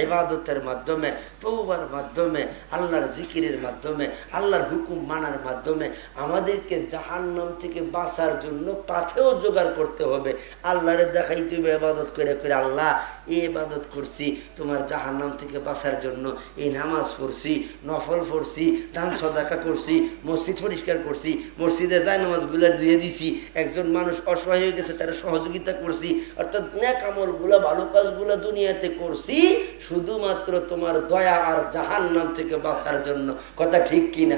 ইবাদতের মাধ্যমে, তওবার মাধ্যমে, আল্লাহর জিকিরের মাধ্যমে, আল্লাহর হুকুম মানার মাধ্যমে আমাদেরকে জাহান্নাম থেকে বাঁচার জন্য পাথেও জোগাড় করতে হবে। আল্লাহরে দেখাইতে হবে ইবাদত করে করে, আল্লাহ এই ইবাদত করছি তোমার জাহান্নাম থেকে বাঁচার জন্য, এই নামাজ পড়ছি, নফল পড়ছি, দান সদাকা করছি, মসজিদ পরিষ্কার করছি, মসজিদে যায় নামাজগুলো দিয়ে দিছি, একজন মানুষ অসহায় হয়ে গেছে তারা সহযোগিতা করছি, অর্থাৎ নেক আমলগুলো, ভালো কাজগুলো দুনিয়াতে করছি শুধুমাত্র তোমার দয়া আর জাহান্নাম থেকে বাঁচার জন্য। কথা ঠিক কিনা?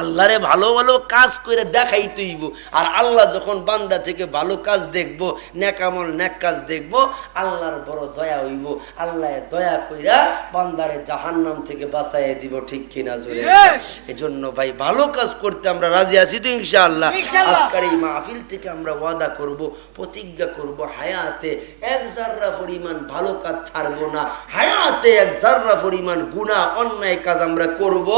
আল্লাহরে ভালো ভালো কাজ করে দেখাই তুইব, আর আল্লাহ যখন বান্দা থেকে ভালো কাজ দেখবো, নেক আমল নেক কাজ দেখবো, আল্লাহর বড় দয়া হইব, আল্লাহ দয়া কইরা বান্দারে জাহান্নাম থেকে বাঁচাইয়া দিব। ঠিক কিনা? জোরে। এজন্য ভাই ভালো কাজ করতে আমরা রাজি আছি তো ইনশাআল্লাহ। আজকের এই মাহফিল থেকে আমরা ওয়াদা করব, প্রতিজ্ঞা করব, হায়াতে এক জাররা পরিমাণ ভালো কাজ ছাড়বো না, হায়াতে এক জাররা পরিমাণ গুনাহ অন্যায় কাজ আমরা করব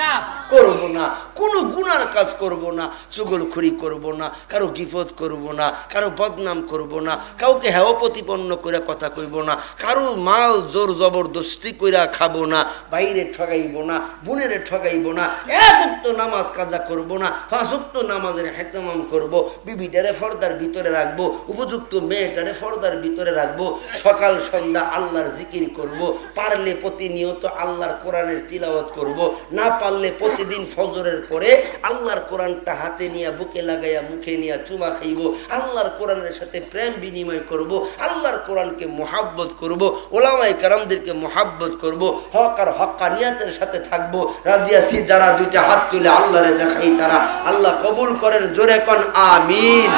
না, করব না। কোনো গুনার কাজ করব না, চুগলখড়ি করব না, কারো গিফত করব না, কারো বদনাম করব না, কাউকে হেয় প্রতিপন্ন করে কথা কইব না, কারো মাল জোর জবরদস্তি কইরা খাবো না, বাইরে ঠগাইব না, বোনেরে ঠগাইব না, এক ওয়াক্ত নামাজ কাজা করব না, 5 ওয়াক্ত নামাজের ইহতিমাম করব, বিবিটারে পর্দার ভিতরে রাখবো, উপযুক্ত মেয়েটারে পর্দার ভিতরে রাখবো, সকাল সন্ধ্যা আল্লাহর জিকির করব, পারলে প্রতিনিয়ত আল্লাহর কোরআনের তিলাওয়াত করব, না পারলে প্রতিদিন ফজরের পরে আল্লাহর কোরআনটা হাতে নিয়ে বুকে লাগাইয়া মুখে নিয়ে চুমা খাইব, আল্লাহর কোরআনের সাথে প্রেম বিনিময় করব, আল্লাহর কোরআনকে মুহাব্বত করব, ওলামায়ে কেরামদেরকে মুহাব্বত করব, হক আর হক্কানিয়াতের সাথে থাকব। রাজি আছি যারা দুইটা হাত তুলে আল্লাহরে দেখাই তারা আল্লাহ কবুল করেন। জোরে কোন আমিন।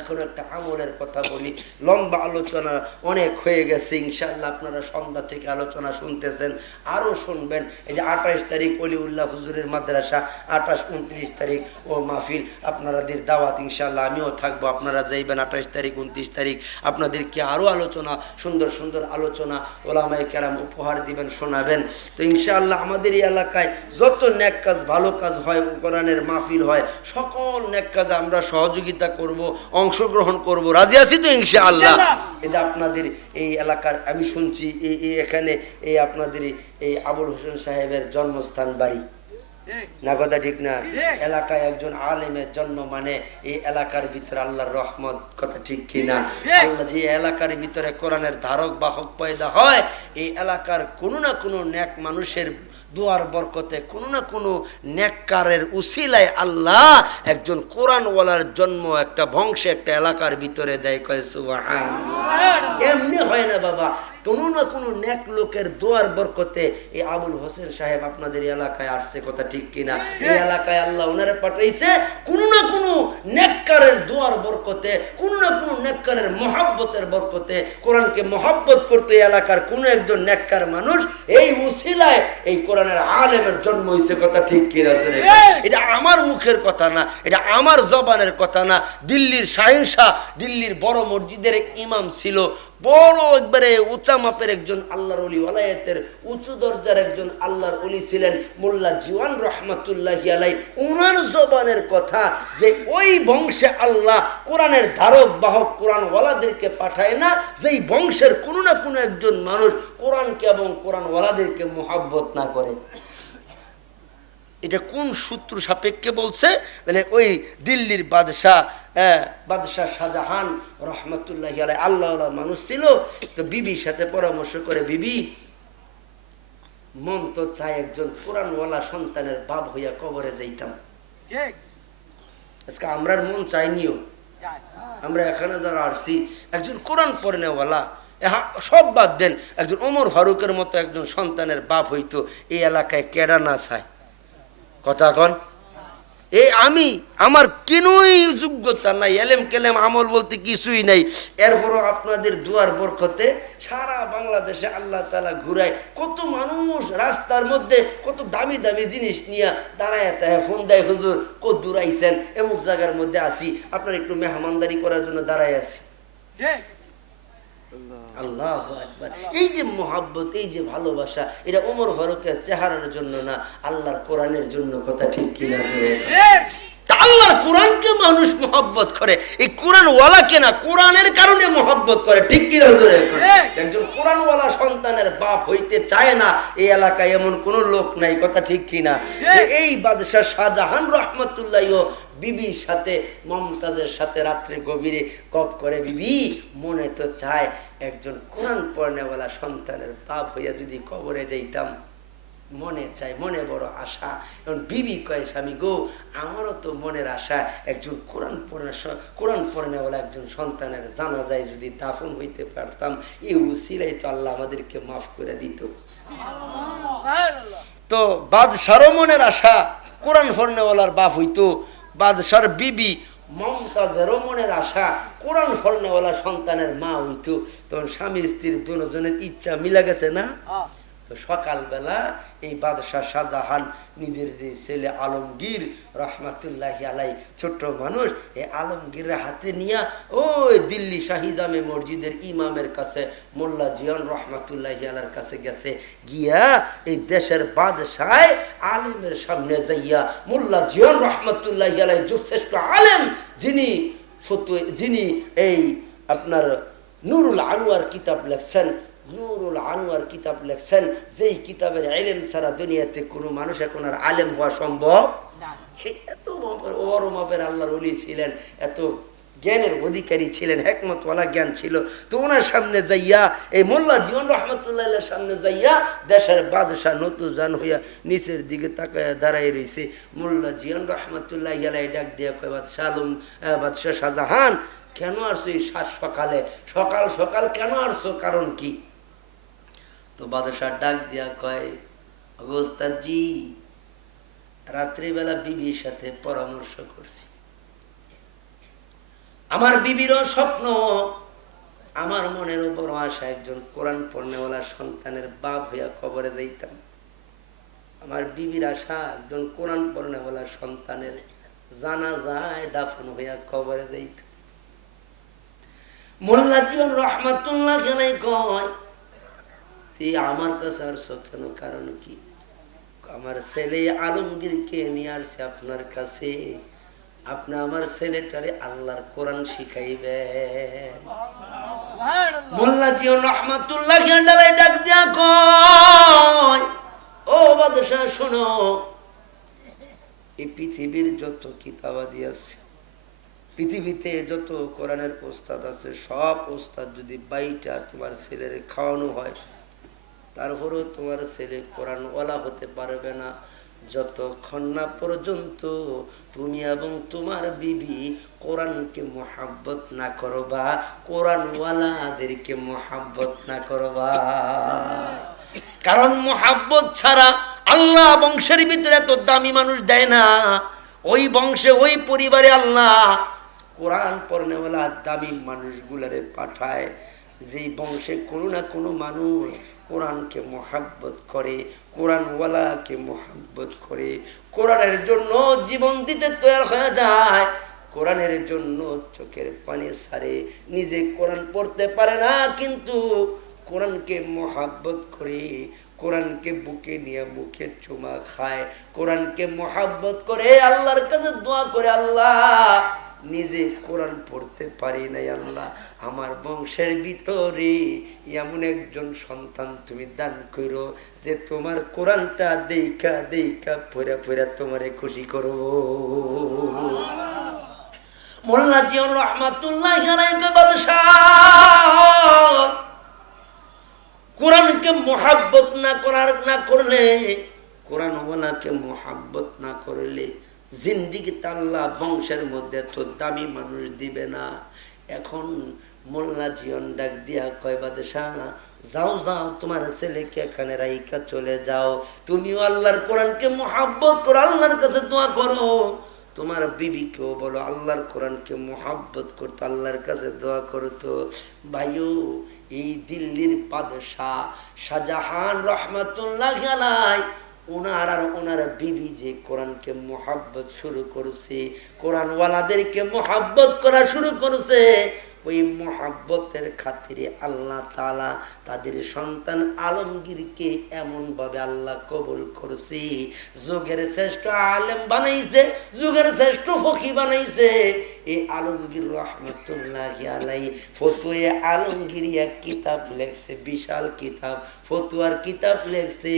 এখন একটা আমলের কথা বলি, লম্বা আলোচনা অনেক হয়ে গেছে, ইনশাআল্লাহ আপনারা সন্ধ্যা থেকে আলোচনা শুনতেছেন, আরও শুনবেন। এই যে 28 তারিখ অলিউল্লাহ হুজুরের মাদ্রাসা, 28, 29 তারিখ ও মাহফিল, আপনাদের দাওয়াত ইনশাআল্লাহ, আমিও থাকবো, আপনারা যাইবেন 28 তারিখ 29 তারিখ, আপনাদেরকে আরও আলোচনা, সুন্দর সুন্দর আলোচনা ওলামায়ে কেরাম উপহার দিবেন, শোনাবেন। তো ইনশাআল্লাহ আমাদের এই এলাকায় যত নেক কাজ ভালো কাজ হয়, কোরআনের মাহফিল হয়, সকল নেক কাজে আমরা সহযোগিতা করব, অংশগ্রহণ করব। রাজি আছি তো ইনশাআল্লাহ? এই যে আপনাদের এই এলাকার আমি শুনছি এখানে এই আপনাদের এই আবুল হোসেন সাহেবের জন্মস্থান বাড়ি না, কথা ঠিক না? এলাকায় একজন আলেমের জন্ম মানে এই এলাকার ভিতরে আল্লাহর রহমত। কথা ঠিক কিনা? আল্লাহ যে এলাকার ভিতরে কোরআনের ধারক বাহক পয়দা হয়, এই এলাকার কোনো না কোনো নেক মানুষের দুয়ার বরকতে, কোনো না কোনো নেককারের উসিলায় আল্লাহ একজন কোরআনওয়ালার জন্ম একটা বংশে একটা এলাকার ভিতরে দেয়। কয় সুবহানাল্লাহ। এমনি হয় না বাবা, কোনো না কোনো নেক লোকের দোয়ার বরকতে এই আবুল হোসেন সাহেব আপনাদের এলাকায় আসছে। কথা ঠিক ঠিক কিনা? এই এলাকায় আল্লাহ ওনারে পাঠাইছে কোনো না কোনো নেককারের দোয়ার বরকতে, কোনো না কোনো নেককারের মহব্বতের বরকতে। কোরআনকে মহব্বত করতে এই এলাকার কোনো একজন নেককার মানুষ এই উসিলায় এই কোরআনের আলেমের জন্ম হয়েছে, কথা ঠিক কিনা? এটা আমার মুখের কথা না, এটা আমার জবানের কথা না। দিল্লির শাহিনশাহ, দিল্লির বড় মসজিদের এক ইমাম ছিল, বড় একবারে উঁচা মাপের একজন আল্লাহর ওলি, ওলায়েতের উঁচু দরজার একজন আল্লাহর ওলি ছিলেন মোল্লা জীওয়ান রহমাতুল্লাহি আলাইহি। ওনার জবানের কথা যে ওই বংশে আল্লাহ কোরআনের ধারক বাহক কোরআন ওয়ালাদেরকে পাঠায় না, যেই বংশের কোনো না কোনো একজন মানুষ কোরআনকে এবং কোরআন ওয়ালাদেরকে মুহাব্বত না করে। এটা কোন সূত্র সাপেক্ষে বলছে? মানে ওই দিল্লির বাদশাহ শাহজাহান রহমতুল্লাহি আলাইহি আল্লাহ মানুষ ছিল। তো বিবির সাথে পরামর্শ করে, বিবি মন তো চায় একজন কোরআনওয়ালা সন্তানের বাপ হইয়া কবরে যাইতাম। আজকে আমরার মন চাইনিও, আমরা এখানে যারা আসছি একজন কোরআন পড়নেওয়ালা, সব বাদ দেন, একজন ওমর ফারুকের মতো একজন সন্তানের বাপ হইতো এই এলাকায় কেডা না চায়? কথা কন। আমি আমার কোনই যোগ্যতা নাই, এলেম কেলেম আমল বলতে কিছুই নাই। এরপরও আপনাদের দুয়ার বরকতে সারা বাংলাদেশে আল্লাহ তাআলা ঘুরায়। কত মানুষ রাস্তার মধ্যে কত দামি দামি জিনিস নিয়ে দাঁড়ায় ফোন দেয়, হুজুর কত দূর আইছেন, এমুক জায়গার মধ্যে আসি, আপনার একটু মেহমানদারি করার জন্য দাঁড়ায় আছি। আল্লাহু আকবার। এই যে মোহাব্বত, এই যে ভালোবাসা, এটা ওমর ফারুকের চেহারার জন্য না, আল্লাহর কোরআনের জন্য, কথা ঠিক কিনা? আল্লাহর কোরআনকে মানুষ মোহাব্বত করে, এই কোরআন ওয়ালাকে না, কোরআনের কারণে মোহাব্বত করে, ঠিক কিনা? একজন কোরআন ওয়ালা সন্তানের বাপ হইতে চায় না এই এলাকায় এমন কোন লোক নাই, কথা ঠিক কিনা? এই বাদশাহ শাহজাহান রহমতুল্লাহ বিবির সাথে, মমতাজের সাথে রাত্রে গভীরে কপ করে, বিবি মনে তো চায় একজন কোরআন পড়নেওয়ালা সন্তানের বাপ হইয়া যদি কবরে যাইতাম, মনে চাই, মনে বড় আশা। এখন বিবি কয়, স্বামী গো, আমারও তো মনের আশা একজন কোরআন পড়নেওয়ালা একজন সন্তানের জানাজায় যদি দাফন হইতে পারতাম, এই উসিলাই তো আল্লাহ আমাদেরকে মাফ করে দিত। তো বাদশারও মনের আশা কোরআন পড়নেওয়ালার বাপ হইতো, বাদশার বিবি মমতাজেরও মনের আশা কোরআন পড়নেওয়ালা সন্তানের মা হইতো। তখন স্বামী স্ত্রীর দুজনের ইচ্ছা মিলা গেছে না? তো সকালবেলা এই বাদশাহ শাহজাহান নিজের যে ছেলে আলমগীর রহমাতুল্লাহি আলাই, ছোট্ট মানুষ, এই আলমগীরের হাতে নিয়ে ওই দিল্লি শাহী জামে মসজিদের ইমামের কাছে মোল্লা জিয়ান রহমাতুল্লাহি আলার কাছে গেছে। গিয়া এই দেশের বাদশাহ আলেমের সামনে যাইয়া, মোল্লা জিয়ান রহমাতুল্লাহি আলাই যুগশ্রেষ্ঠ আলেম, যিনি এই আপনার নুরুল আনোয়ার কিতাব লেখছেন, নুরুল আনোয়ার কিতাব লেখছেন, যেই কিতাবের ইলম ছাড়া দুনিয়াতে কোনো মানুষ এখন আর আলেম হওয়া সম্ভব না। এত বড় মাপের আল্লাহর ওলি ছিলেন, এত জ্ঞানের অধিকারী ছিলেন, হিকমতওয়ালা জ্ঞান ছিল। তো ওনার সামনে যাইয়া, এই মোল্লা জিয়ান রহমতুল্লাহ সামনে যাইয়া দেশের বাদশাহ নতুজান হইয়া নিচের দিকে তাকায় দাঁড়াই রয়েছে। মোল্লা জিয়ান রহমতুল্লাহ ডাক দিয়া কয়, বাদশাহ শাহজাহান, কেন আসছো এই সাত সকালে, সকাল সকাল কেন আসছো, কারণ কি? তো বাদশাহ ডাক দিয়া কয়, ওস্তাদজি, রাত্রিবেলা বিবির সাথে পরামর্শ করছি, আমার বিবিরও স্বপ্ন, আমার মনেরও বড় আশা একজন কোরআন পড়নেওয়ালা সন্তানের বাপ হইয়া কবরে যাইতাম। আমার বিবির আশা একজন কোরআন পড়নেওয়ালা সন্তানের জানাজায় দাফন হইয়া কবরে যাইত। মোল্লা জিয়ান রহমাতুল্লাহ আলাইহি কয়, তুই আমার কাছে আসছো কেন, কারণ কি? আমার ছেলে আলমগীরকে নিয়ে আসছে আপনার কাছে, আপনি আমার ছেলেটারে আল্লাহর কোরআন শিখাইবেন। মোল্লা জিয়ান রহমাতুল্লাহ ডালাই ডাক দিয়া কয়, ও বাদশাহ শোনো, এই পৃথিবীর যত কিতাবাদি আছে, পৃথিবীতে যত কোরআনের ওস্তাদ আছে, সব ওস্তাদ যদি বাইটা তোমার ছেলের খাওয়ানো হয়, তারপরেও তোমার ছেলে কোরআন ওয়ালা হতে পারবে না, যতক্ষণ না পর্যন্ত তুমি এবং তোমার বিবি কোরআনকে মোহাব্বত না করবা, কোরআন ওয়ালাদেরকে মোহাব্বত না করবা। কারণ মোহাব্বত ছাড়া আল্লাহ বংশের ভিতরে এত দামি মানুষ দেয় না, ওই বংশে ওই পরিবারে আল্লাহ কোরআন পড়নেওয়ালা দামি মানুষগুলারে পাঠায়। যেই বংশে কোনো না কোনো মানুষ কোরআনকে মোহাব্বত করে, কোরআনওয়ালাকে মোহাব্বত করে, কোরআনের জন্য জীবন দিতে তৈরি হয়ে যায়, কোরআনের জন্য চোখের পানি ছাড়ে, নিজে কোরআন পড়তে পারে না কিন্তু কোরআনকে মোহাব্বত করে, কোরআনকে বুকে নিয়ে মুখে চুমা খায়, কোরআনকে মোহাব্বত করে আল্লাহর কাছে দোয়া করে, আল্লাহ নিজে কোরআন পড়তে পারি নাই, আল্লাহ আমার বংশের ভিতরে এমন একজন সন্তান তুমি দান করো যে তোমার কোরআনটা দেখা দেখা পড়া পড়া তোমারে খুশি করব। মোল্লা জিয়াউর রহমাতুল্লাহি আলাইহি বাদশাহ কোরআনকে মোহাব্বত না করলে, কোরআনওয়ালাকে মোহাব্বত না করলে জিন্দিগিতে আল্লাহ বংশের মধ্যে তো দামি মানুষ দিবে না। এখন মোল্লা জিয়ন ডাক দিয়া কয়, বাদশাহ যাও যাও তোমার ছেলেকে এখানে রাইকা চলে যাও, তুমিও আল্লাহর কোরআনকে মোহাব্বত করো, আল্লাহর কাছে দোয়া করো, তোমার বিবিকেও বলো আল্লাহর কোরআনকে মোহাব্বত করতো, আল্লাহর কাছে দোয়া করতো। ভাইও এই দিল্লির বাদশাহ শাহজাহান রহমাতুল্লাহি আলাইহি ওনার আর ওনার বিবি যে কোরআনকে মোহাব্বত শুরু করছে, কোরআনওয়ালাদেরকে মোহাব্বত করা শুরু করছে, ওই মোহাব্বতের খাতিরে আল্লাহ তাআলা তাদের সন্তান আলমগীরকে এমন ভাবে আল্লাহ কবুল করছে, যুগের শ্রেষ্ঠ আলেম বানাইছে, যুগের শ্রেষ্ঠ ফকি বানাইছে। এই আলমগীর রহমাতুল্লাহি আলাইহি ফতুয়া আলমগীর এক কিতাব লেখছে, বিশাল কিতাব, ফতুয়ার কিতাব লেখছে,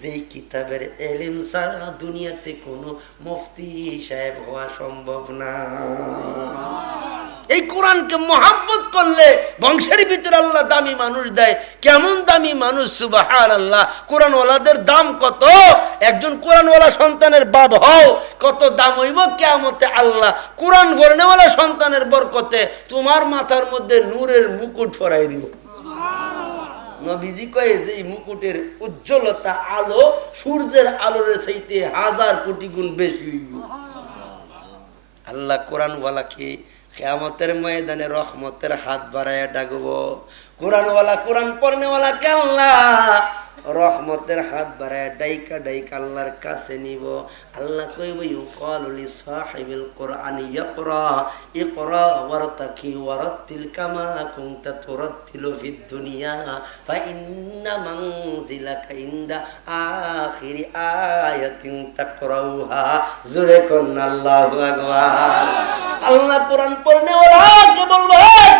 যেই কিতাবের ইলম ছাড়া দুনিয়াতে কোনো মুফতি সাহেব হওয়া সম্ভব না। এই কোরআনকে মোহাব্বত করলে বংশের ভিতরে আল্লাহ দামি মানুষ দেয়। কেমন দামি মানুষ, সুবহানাল্লাহ। কোরআনওয়ালাদের দাম কত, একজন কোরআনওয়ালা সন্তানের বাপ হও কত দাম হইব কিয়ামতে। আল্লাহ কোরআন পড়নেওয়ালা সন্তানের বরকতে তোমার মাথার মধ্যে নূরের মুকুট পরাই দিব। নবীজি কয়ে যে এই মুকুটের উজ্জ্বলতা আলো সূর্যের আলোর চাইতে 1000 কোটি গুণ বেশি হইব। আল্লাহ কোরআনওয়ালাকে কিয়ামতের ময়দানে রহমতের হাত বাড়ায়া ডাকবো। কোরআনওয়ালা কোরআন পড়নেওয়ালাকে আল্লাহ রহমতের হাত বাড়ায়া ডাইকা ডাইকা আল্লাহর কাছে নিব। আল্লাহ কইব, ইউকালু লিসাহিবিল কুরআনি ইকরা ওয়ারতাকি ওয়ারাতিল কামা কুনতা তুরাতিলু ফিদ দুনিয়া ফা ইন্না মানজিলাকা ইনদা আখিরি আয়াতিন তাকরাউহা। জোরে কোন আল্লাহু আকবার। আল্লাহ কোরআন পড়নেওয়ালাকে বলবো,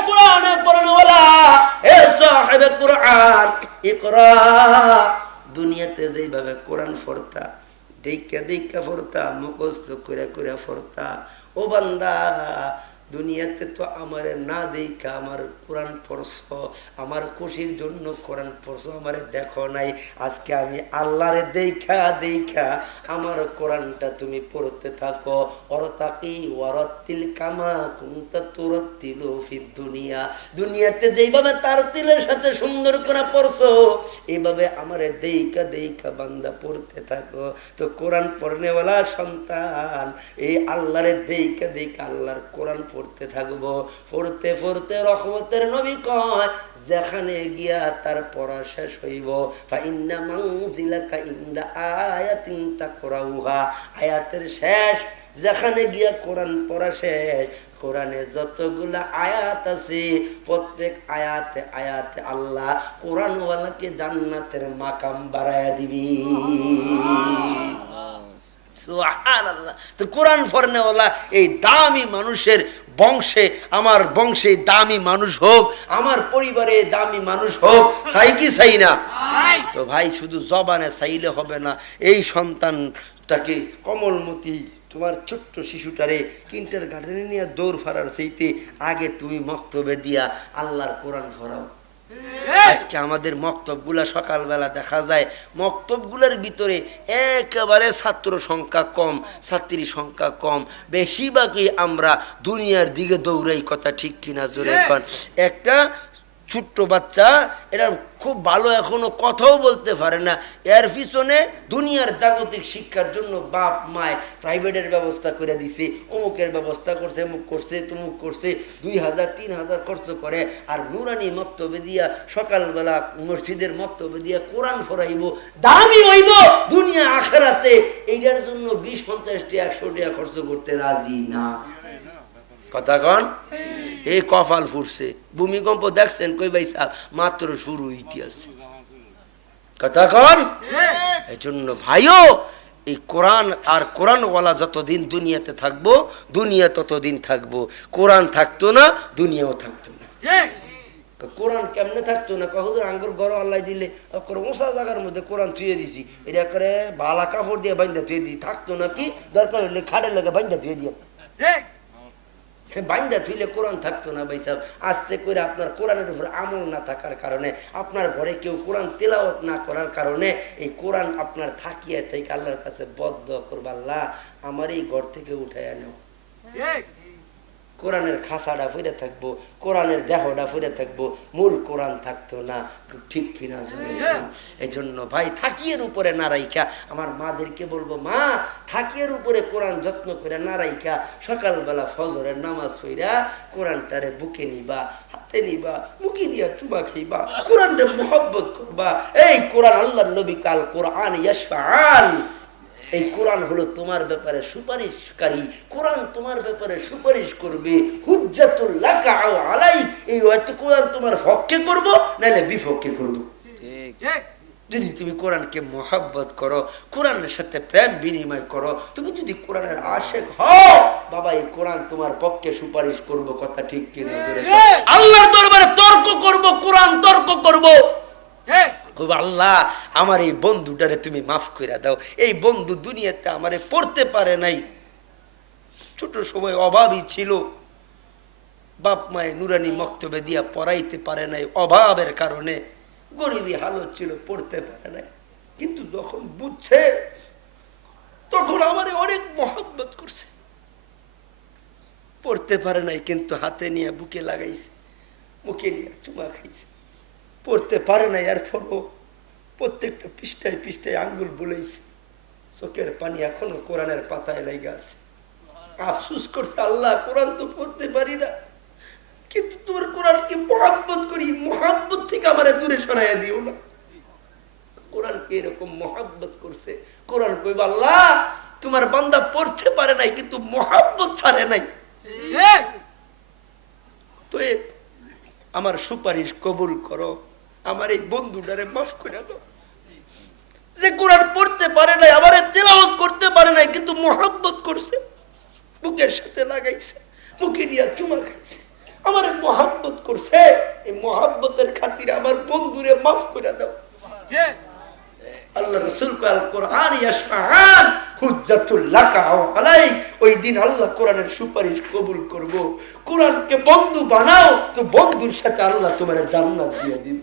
কোরআনে পড়নেওয়ালা, এ সাহিবে কোরআন ইকরা। দুনিয়াতে যেভাবে কোরআন পড়তা, দেখা দেখা পড়তা, মুখস্থ করে করে পড়তা, ও বান্দা দুনিয়াতে তো আমার না দেখা আমার কোরআন পড়ছো, আমার খুশির জন্য কোরআন পড়ছো, আমারে দেখো নাই। আজকে আমি আল্লাহরে দেখা দেখা আমার কোরআনটা তুমি পড়তে থাকো। অরতাকি ওয়ারাতিল কামা কুনতা তুরাতিলু ফিদ দুনিয়া। দুনিয়াতে যেইভাবে তার তিলের সাথে সুন্দর করে পড়ছো, এইভাবে আমারে দেখা দেখা বান্দা পড়তে থাকো। তো কোরআন পড়নেওয়ালা সন্তান এই আল্লাহরে দেখা দেখা আল্লাহর কোরআন পড়তে থাকবো। পড়তে পড়তে রহমতের নবী কয়, যেখানে গিয়া তার পড়া শেষ হইব, ফা ইন্না মানজিলাকা ইনদা আয়াতিন তাকরাউহা। আয়াতের শেষ যেখানে গিয়া কোরআন পড়া শেষ, কোরআনে যতগুলা আয়াত আছে প্রত্যেক আয়াতে আয়াতে আল্লাহ কোরআনওয়ালাকে জান্নাতের মাকাম বাড়ায়া দিবি। সুবহানাল্লাহ। তো কোরআন পড়নেওয়ালা এই দামি মানুষের বংশে, আমার বংশে দামি মানুষ হোক, আমার পরিবারে দামি মানুষ হোক, চাই কি চাই না? তো ভাই শুধু জবানে চাইলে হবে না, এই সন্তানটাকে কমলমতি তোমার ছোট্ট শিশুটারে কিন্টার গার্ডেনে নিয়ে দৌড় ফারার চাইতে আগে তুমি মক্তবে দিয়া আল্লাহর কোরআন পড়াও। আজকে আমাদের মক্তবগুলা সকালবেলা দেখা যায় মক্তবগুলার ভিতরে একেবারে ছাত্র সংখ্যা কম, ছাত্রী সংখ্যা কম, বেশিরভাগই আমরা দুনিয়ার দিকে দৌড়াই। কথা ঠিক কিনা জোরে কোন? একটা ছোট্ট বাচ্চা, এরা খুব ভালো, এখনো কথাও বলতে পারে না। এর পিছনে দুনিয়ার জাগতিক শিক্ষার জন্য বাপ মায় প্রাইভেটের ব্যবস্থা করে দিছে, অমুকের ব্যবস্থা করছে, অমুক করছে, তমুক করছে, 2000 3000 খরচ করে। আর নুরানি মক্তবে দিয়া সকালবেলা মসজিদের মক্তবে দিয়া কোরআন ফরাইব, দামি হইব দুনিয়া আখেরাতে, এইটার জন্য 20-50 টাকা 100 টাকা খরচ করতে রাজি না। কথা কন, এই কপাল ফুটছে। ভূমিকম্প দেখছেন কই ভাই সাহেব? মাত্র শুরু ইতিহাস। কথা কন। এই জন্য ভাইও এই কোরআন আর কোরআনওয়ালা যতদিন দুনিয়াতে থাকবো, দুনিয়া ততদিন থাকবো। কোরআন থাকতো না, দুনিয়াও থাকতো না। কোরআন কেমনে থাকতো না? হুজুর আঙ্গুর গরম আল্লাহ দিলে উঁচা জায়গার মধ্যে কোরআন থুয়ে দিছি, এটা করে বালা কাপড় দিয়ে বান্ধা থুয়ে দিই, থাকতো না কি? দরকার হলে খাড়ের লেগে বান্ধা থুয়ে দিয়ে, বান্দা থইলে কোরআন থাকতো না ভাই সাহেব। আস্তে করে আপনার কোরআনের উপর আমল না থাকার কারণে, আপনার ঘরে কেউ কোরআন তেলাওয়াত না করার কারণে এই কোরআন আপনার থাকিয়ে থেকে আল্লাহর কাছে বদদোয়া করবে, আল্লাহ আমার এই ঘর থেকে উঠায় আনো। কোরআনের খাসাটা ফিরে থাকবো, কোরআনের দেহটা ফিরে থাকবো, মূল কোরআন থাকতো না। ঠিক কিনা? এই জন্য ভাই থাকিয়ের উপরে না রাইখা, আমার মাদেরকে বলবো, মা থাকিয়ের উপরে কোরআন যত্ন করে না রাইখা সকালবেলা ফজরের নামাজ পড়া কোরআনটারে বুকে নিবা, হাতে নিবা, মুখে নিয়া চুবা খাইবা, কোরআনটা মোহব্বত করবা। এই কোরআন আল্লাহর নবী কাল কোরআন ইয়াশফাআন, এই কোরআন হলো তোমার ব্যাপারে সুপারিশকারী, কোরআন তোমার ব্যাপারে সুপারিশ করবে। হুজ্জাতুল লাকা আও আলাইক, এই হয়তো কোরআন তোমার পক্ষে করব নাহলে বিপক্ষে করব। যদি তুমি কোরআনকে মহব্বত করো, কোরআনের সাথে প্রেম বিনিময় করো, তুমি যদি কোরআনের আশিক হও, বাবা এই কোরআন তোমার পক্ষে সুপারিশ করব। কথা ঠিক কিনা? আল্লাহর দরবারে তর্ক করব, কোরআন তর্ক করব। আল্লাহ আমার এই বন্ধুটারে তুমি মাফ করে দাও, এই বন্ধু দুনিয়াতে আমারে পড়তে পারে নাই, ছোট সময় অভাবই ছিল, বাপ মায়ে নুরানি মক্তবে দিয়া পড়াইতে পারে নাই, অভাবের কারণে গরিবী হালত ছিল, পড়তে পারে নাই। কিন্তু যখন বুঝছে তখন আমারে অনেক মহব্বত করছে। পড়তে পারে নাই কিন্তু হাতে নিয়ে বুকে লাগাইছে, মুখে নিয়ে চুমা খাইছে। পড়তে পারে নাই, আর ফলো প্রত্যেকটা পৃষ্ঠায় পৃষ্ঠায় আঙ্গুল বলেছে, চোখের পানি এখনো কোরআনের পাতায় লেগে আছে। আফসুস করছে, আল্লাহ কোরআন তো পড়তে পারি না, কিন্তু তোমার কোরআনকে মহব্বত করি, মহব্বত থেকে আমারে দূরে সরাইয়া দিও না। কোরআনকে এরকম মহব্বত করছে। কোরআন কইবা, আল্লাহ তোমার বান্দা পড়তে পারে নাই কিন্তু মহব্বত ছাড়ে নাই, তো আমার সুপারিশ কবুল করো, আমার এই বন্ধুটারে মাফ করে দাও, যে কোরআন পড়তে পারে নাই, আমারে তেলাওয়াত করতে পারে নাই, কিন্তু মহব্বত করছে, বুকের সাথে লাগাইছে, মুখে নিয়ে চুমা খাইছে, আমারে মহব্বত করছে। এই মহব্বতের খাতিরে আমার বন্ধুরে মাফ করে দাও। আল্লাহ রাসূল কাল কোরআন ইয়াশফাআন হুজ্জাতুল লাকা আও আলাইক, ওই দিন আল্লাহ কোরআনের সুপারিশ কবুল করব। কোরআনকে বন্ধু বানাও, তো বন্ধুর সাথে আল্লাহ তোমার জান্নাত দিয়ে দিবে।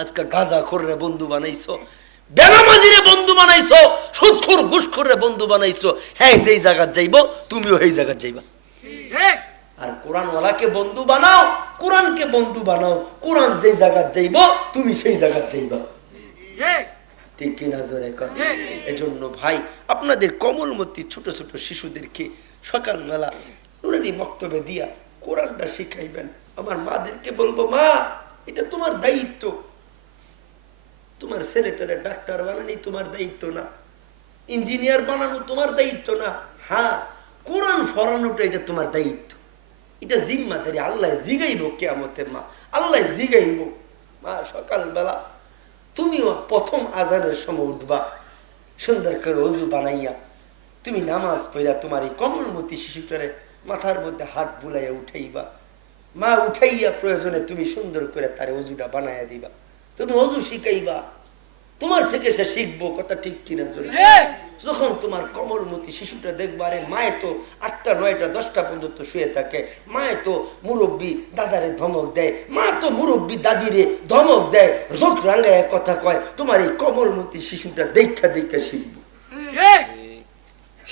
আজকে গাঁজাখোররে বন্ধু বানাইছো, বেনামাজিরে বন্ধু বানাইছো, সুদখোর ঘুষখোররে বন্ধু বানাইছো, হ্যাঁ যেই জায়গা যাইবো তুমিও সেই জায়গা যাইবা। আর কোরআনওয়ালাকে বন্ধু বানাও, কোরআনকে বন্ধু বানাও, কোরআন যেই জায়গা যাইবো তুমি সেই জায়গা যাইবা। ঠিক কিনা? জোরে কর। এজন্য ভাই আপনাদের কমলমতি ছোট ছোট শিশুদেরকে সকালবেলা নুরানি মক্তবে দিয়া কোরআনটা শিখাইবেন। আমার মাদেরকে বলবো, মা এটা তোমার দায়িত্ব, তোমার ছেলেটারে ডাক্তার বানানি তোমার দায়িত্ব না, ইঞ্জিনিয়ার বানানো তোমার দায়িত্ব না, হ্যাঁ কোরআন ফরানোটা এটা তোমার দায়িত্ব, এটা জিম্মাদারি। আল্লাহ জিগাইব কিয়ামতে, মা আল্লাহ জিগাইব। মা সকালবেলা তুমিও প্রথম আজানের সময় উঠবা, সুন্দর করে ওযু বানাইয়া তুমি নামাজ পড়া তোমার এই কমলমতি শিশুটারে মাথার মধ্যে হাত বুলাইয়া উঠাইবা, মা উঠাইয়া প্রয়োজনে তুমি সুন্দর করে তারে ওযুটা বানাইয়া দিবা, তুমি ওযু শিখাইবা, তোমার থেকে সে শিখবো। কথা ঠিক কিনা? যখন তোমার কমলমতি শিশুটা দেখবা, আরে মায়ে তো 8টা 9টা 10টা পর্যন্ত শুয়ে থাকে, মায়ে তো মুরব্বী দাদারে ধমক দেয়, মা তো মুরব্বী দাদিরে ধমক দেয়, রোগ রাঙ্গায় কথা কয়, তোমার এই কমলমতি শিশুটা দেখা দেখা শিখবো।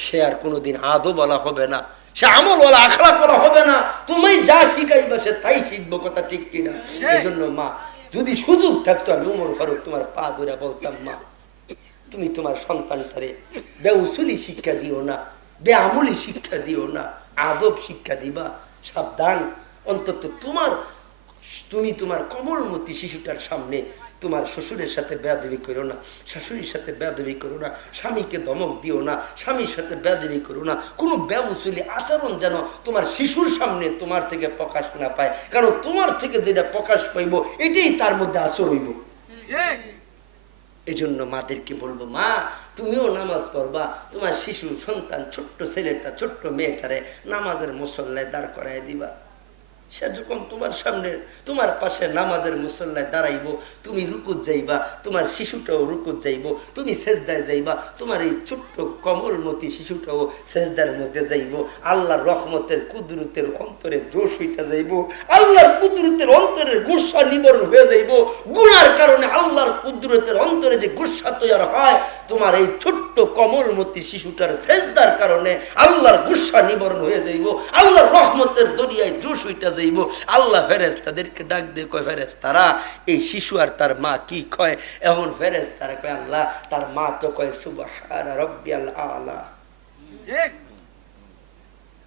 সে আর কোনোদিন আদো বলা হবে না, সে আমলওয়ালা আখলাকওয়ালা হবে না। তুমি যা শিখাইবা সে তাই শিখবো, কথা ঠিক কিনা? এই জন্য মা, যদি সুযোগ থাকতো আমি উমর ফারুক তোমার পা ধরে বলতাম, মা তুমি তোমার সন্তানটারে বেউসুলি শিক্ষা দিও না, বেআমলি শিক্ষা দিও না, আদব শিক্ষা দিবা। সাবধান, অন্তত তুমি তোমার কোমলমতি শিশুটার সামনে তোমার শ্বশুরের সাথে বেয়াদবি করো না, শাশুড়ির সাথে বেয়াদবি করো না, স্বামীকে ধমক দিও না, স্বামীর সাথে বেয়াদবি করো না। কোনো বেউসুলি আচরণ যেন তোমার শিশুর সামনে তোমার থেকে প্রকাশ না পায়, কারণ তোমার থেকে যেটা প্রকাশ পাইব এটাই তার মধ্যে আসর হইব। এই জন্য মাদেরকে বলবো, মা তুমিও নামাজ পড়বা, তোমার শিশু সন্তান ছোট্ট ছেলেটা ছোট্ট মেয়েটারে নামাজের মুসল্লায় দাঁড় করায় দিবা। সে যখন তোমার সামনে তোমার পাশে নামাজের মুসল্লায় দাঁড়াইব, তুমি রুকুত যাইবা, তোমার শিশুটাও রুকুত যাইব, তুমি সেজদায় যাইবা, তোমার এই ছোট্ট কমলমতি শিশুটাও সেজদার মধ্যে যাইব। আল্লাহর রহমতের কুদরতের অন্তরে জোশ হইটা যাইব, আল্লাহর কুদরতের অন্তরের গুসা নিবরণ হয়ে যাইব। গুনার কারণে আল্লাহর কুদরতের অন্তরে যে গুসা তৈরি হয়, তোমার এই ছোট্ট কমলমতি শিশুটার সেজদার কারণে আল্লাহর গুসা নিবরণ হয়ে যাইব, আল্লাহর রহমতের দরিয়ায় জোশ হইটা যাইব। আল্লাহ ফেরেশতাদেরকে ডাক দিয়ে কয়, ফেরেশতারা এই শিশু আর তার মা কি কয়? এখন ফেরেশতারা কয়, আল্লাহ তার মা তো কয় সুবহানা রাব্বিয়াল আলা। ঠিক,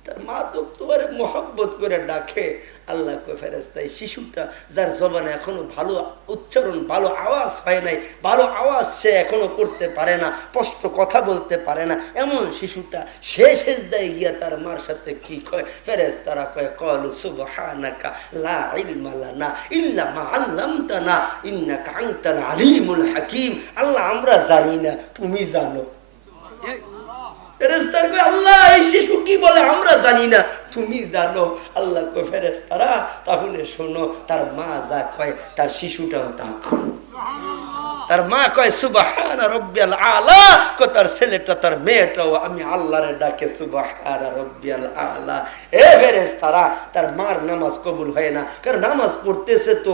তার মা তো তোমার মোহাব্বত করে ডাকে। আল্লাহ কয়, ফেরেশতা এই শিশুটা যার জবানে এখনো ভালো উচ্চারণ, ভালো আওয়াজ হয় নাই, ভালো আওয়াজ সে এখনো করতে পারে না, স্পষ্ট কথা বলতে পারে না, এমন শিশুটা সে সেজদায় গিয়া তার মার সাথে কি কয়? ফেরেশতারা কয়, ক্বালু সুবহানাকা লা ইলমা লানা ইল্লা মা আল্লামতানা ইন্নাকা আনতাল আলিমুল হাকীম। আল্লাহ আমরা জানি না, তুমি জানো। ফেরেশতারা কয়, আল্লাহ এই শিশু কি বলে আমরা জানি না, তুমি জানো। আল্লাহ কয়, ফেরেশতারা তাহলে শোনো, তার মা যা কয় তার শিশুটাও তা কয়। তার মা কয় সুবহানা রাব্বিয়াল আলা, কয় তার ছেলেটা তার মেয়েটাও আমি আল্লাহরে ডাকে সুবহানা রাব্বিয়াল আলা। এ ফেরেশতারা, তার মার নামাজ কবুল হয় না, কারণ নামাজ পড়তেছে তো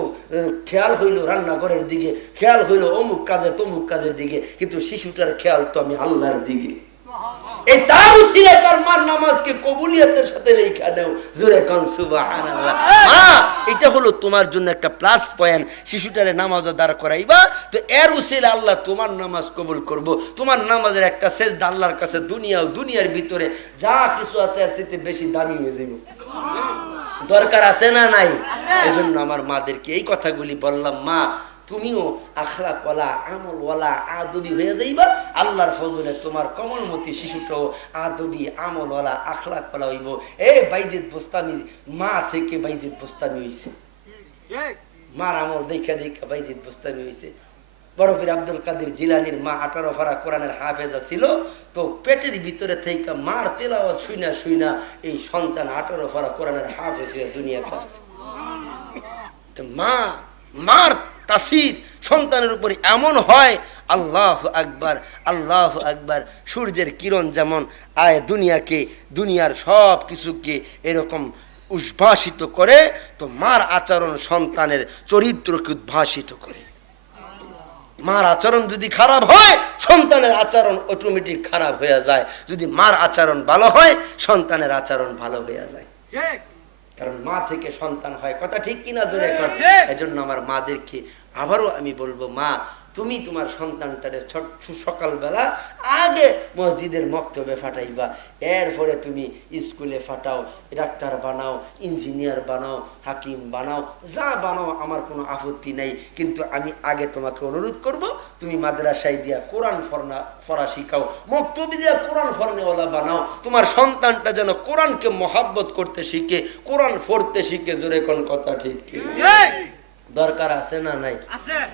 খেয়াল হইল রান্নাঘরের দিকে, খেয়াল হইল অমুক কাজে তমুক কাজের দিকে, কিন্তু শিশুটার খেয়াল তো আমি আল্লাহর দিকে। এই তার উসিলায় তার মার নামাজকে কবুলিয়তের সাথে লেখা দাও। জোরে কোন সুবহানাল্লাহ। মা, এটা হলো তোমার জন্য একটা প্লাস পয়েন্ট। শিশুটারে নামাজ দাঁড় করাইবা তো এর উসিলায় আল্লাহ তোমার নামাজ কবুল করব। তোমার নামাজের একটা সেজদা আল্লাহর কাছে দুনিয়া ও দুনিয়ার ভিতরে যা কিছু আছে এর চেয়ে বেশি দামি হয়ে যাবে। দরকার আছে না নাই? এজন্য আমার মাদেরকে এই কথাগুলি বললাম, মা তুমিও আখলাকওয়ালা, আমলওয়ালা, আদবি হয়ে যাইবা। আল্লাহর ফজলে তোমার কমলমতি শিশুটাও আদবি, আমলওয়ালা, আখলাকওয়ালা হইব। এই বাইজিদ বোস্তামি মা থেকে বাইজিদ বোস্তামি হইছে, মার আমল দেখা দেখা বাইজিদ বোস্তামি হইছে। বড় পীর আব্দুল কাদের জিলানীর মা 18 পারা কোরআনের হাফেজা ছিল, তো পেটের ভিতরে থেকে মার তেলাওয়াত শুইনা শুইনা এই সন্তান 18 পারা কোরআনের হাফেজ হয়ে দুনিয়া পাচ্ছে। তো মার তাসির সন্তানের উপরে এমন হয়, আল্লাহু আকবার, আল্লাহু আকবার। সূর্যের কিরণ যেমন আয় দুনিয়াকে, দুনিয়ার সব কিছুকে এরকম উদ্ভাসিত করে, তো মার আচরণ সন্তানের চরিত্রকে উদ্ভাসিত করে। মার আচরণ যদি খারাপ হয়, সন্তানের আচরণ অটোমেটিক খারাপ হয়ে যায়। যদি মার আচরণ ভালো হয়, সন্তানের আচরণ ভালো হয়ে যায়। কারণ মা থেকে সন্তান হয়, কথা ঠিক কিনা জোরে এখন? এজন্য আমার মাদেরকে আবারও আমি বলবো, মা তুমি তোমার সন্তানটারে সকালবেলা আগে মসজিদের মক্তবে ফাটাইবা, এরপরে তুমি স্কুলে ফাটাও, ডাক্তার বানাও, ইঞ্জিনিয়ার বানাও, হাকিম বানাও, যা বানাও আমার কোনো আপত্তি নাই। কিন্তু আমি আগে তোমাকে অনুরোধ করব, তুমি মাদ্রাসায় দিয়া কোরআন পড়া শিখাও, মক্তবে দিয়া কোরআন ফরনেওয়ালা বানাও। তোমার সন্তানটা যেন কোরআনকে মহাব্বত করতে শিখে, কোরআন পড়তে শিখে। জোরে কোন কথা ঠিক ঠিক? দরকার আছে না নাই?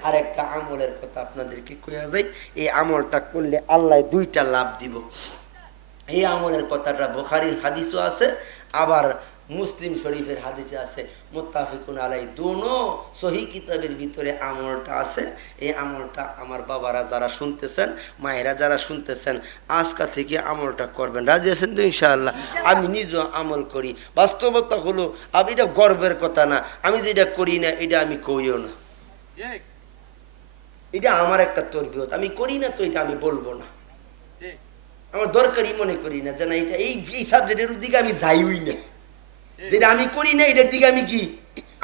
আর একটা আমলের কথা আপনাদেরকে কইয়া যাই, এই আমলটা করলে আল্লাহ 2টা লাভ দিব। এই আমলের কথাটা বুখারীর হাদিসও আছে, আবার মুসলিম শরীফের হাদিসে আছে, মুত্তাফিকুন আলাই, দোনো সহি কিতাবের ভিতরে আমলটা আছে। এই আমলটা আমার বাবারা যারা শুনতেছেন, মায়েরা যারা শুনতেছেন, আজকা থেকে আমলটা করবেন। রাজি আছেন তো ইনশাআল্লাহ? আমি নিজেও আমল করি। বাস্তবতা হলো, আমি এটা গর্বের কথা না, আমি যেটা করি না এটা আমি কইও না, এটা আমার একটা তরবিয়ত। আমি করি না তো এটা আমি বলবো না। আমার দরকারই মনে করি না, যে না এটা এই সাবজেক্টের দিকে আমি যাইই না, যেটা আমি করি না এটার দিকে আমি কি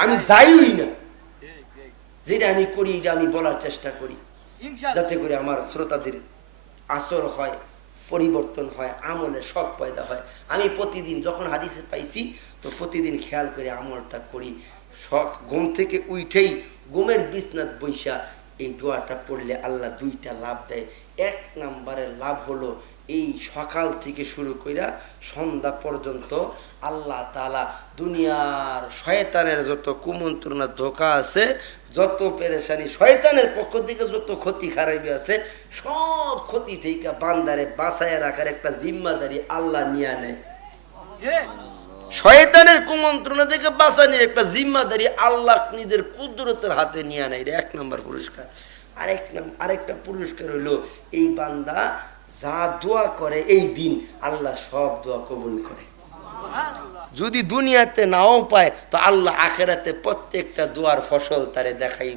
আমি যাইই না, যেটা আমি করি এটা আমি বলার চেষ্টা করি, যাতে করে আমার শ্রোতাদের আসর হয়, পরিবর্তন হয়, আমলে সব পয়দা হয়। আমি প্রতিদিন যখন হাদিসে পাইছি তো প্রতিদিন খেয়াল করে আমলটা করি। ঘুম থেকে উঠেই ঘুমের বিছনাত বৈশা এই দোয়াটা পড়লে আল্লাহ দুইটা লাভ দেয়। এক নম্বরের লাভ হলো এই সকাল থেকে শুরু কইরা সন্ধ্যা পর্যন্ত আল্লাহ তাআলা দুনিয়ার শয়তানের যত কুমন্ত্রণা ধোঁকা আছে, যত পেরেশানি শয়তানের পক্ষ থেকে যত ক্ষতি খারাপি আছে, সব ক্ষতি থেকে বান্দারে বাঁচায় রাখার একটা জিম্মাদারি আল্লাহ নিয়ে নেয়। শয়তানের কুমন্ত্রণা থেকে বাঁচানোর একটা জিম্মাদারি আল্লাহ নিজের কুদরতের হাতে নিয়ে নেয়। এক নম্বর পুরস্কার। আরেকটা পুরস্কার হইলো এই বান্দা যা দোয়া করে এই দিন আল্লাহ সব দোয়া কবুল করে। যদি দুনিয়াতে নাও পায় তো আল্লাহ আখেরাতে প্রত্যেকটা দোয়ার ফসল তারে দেখাই।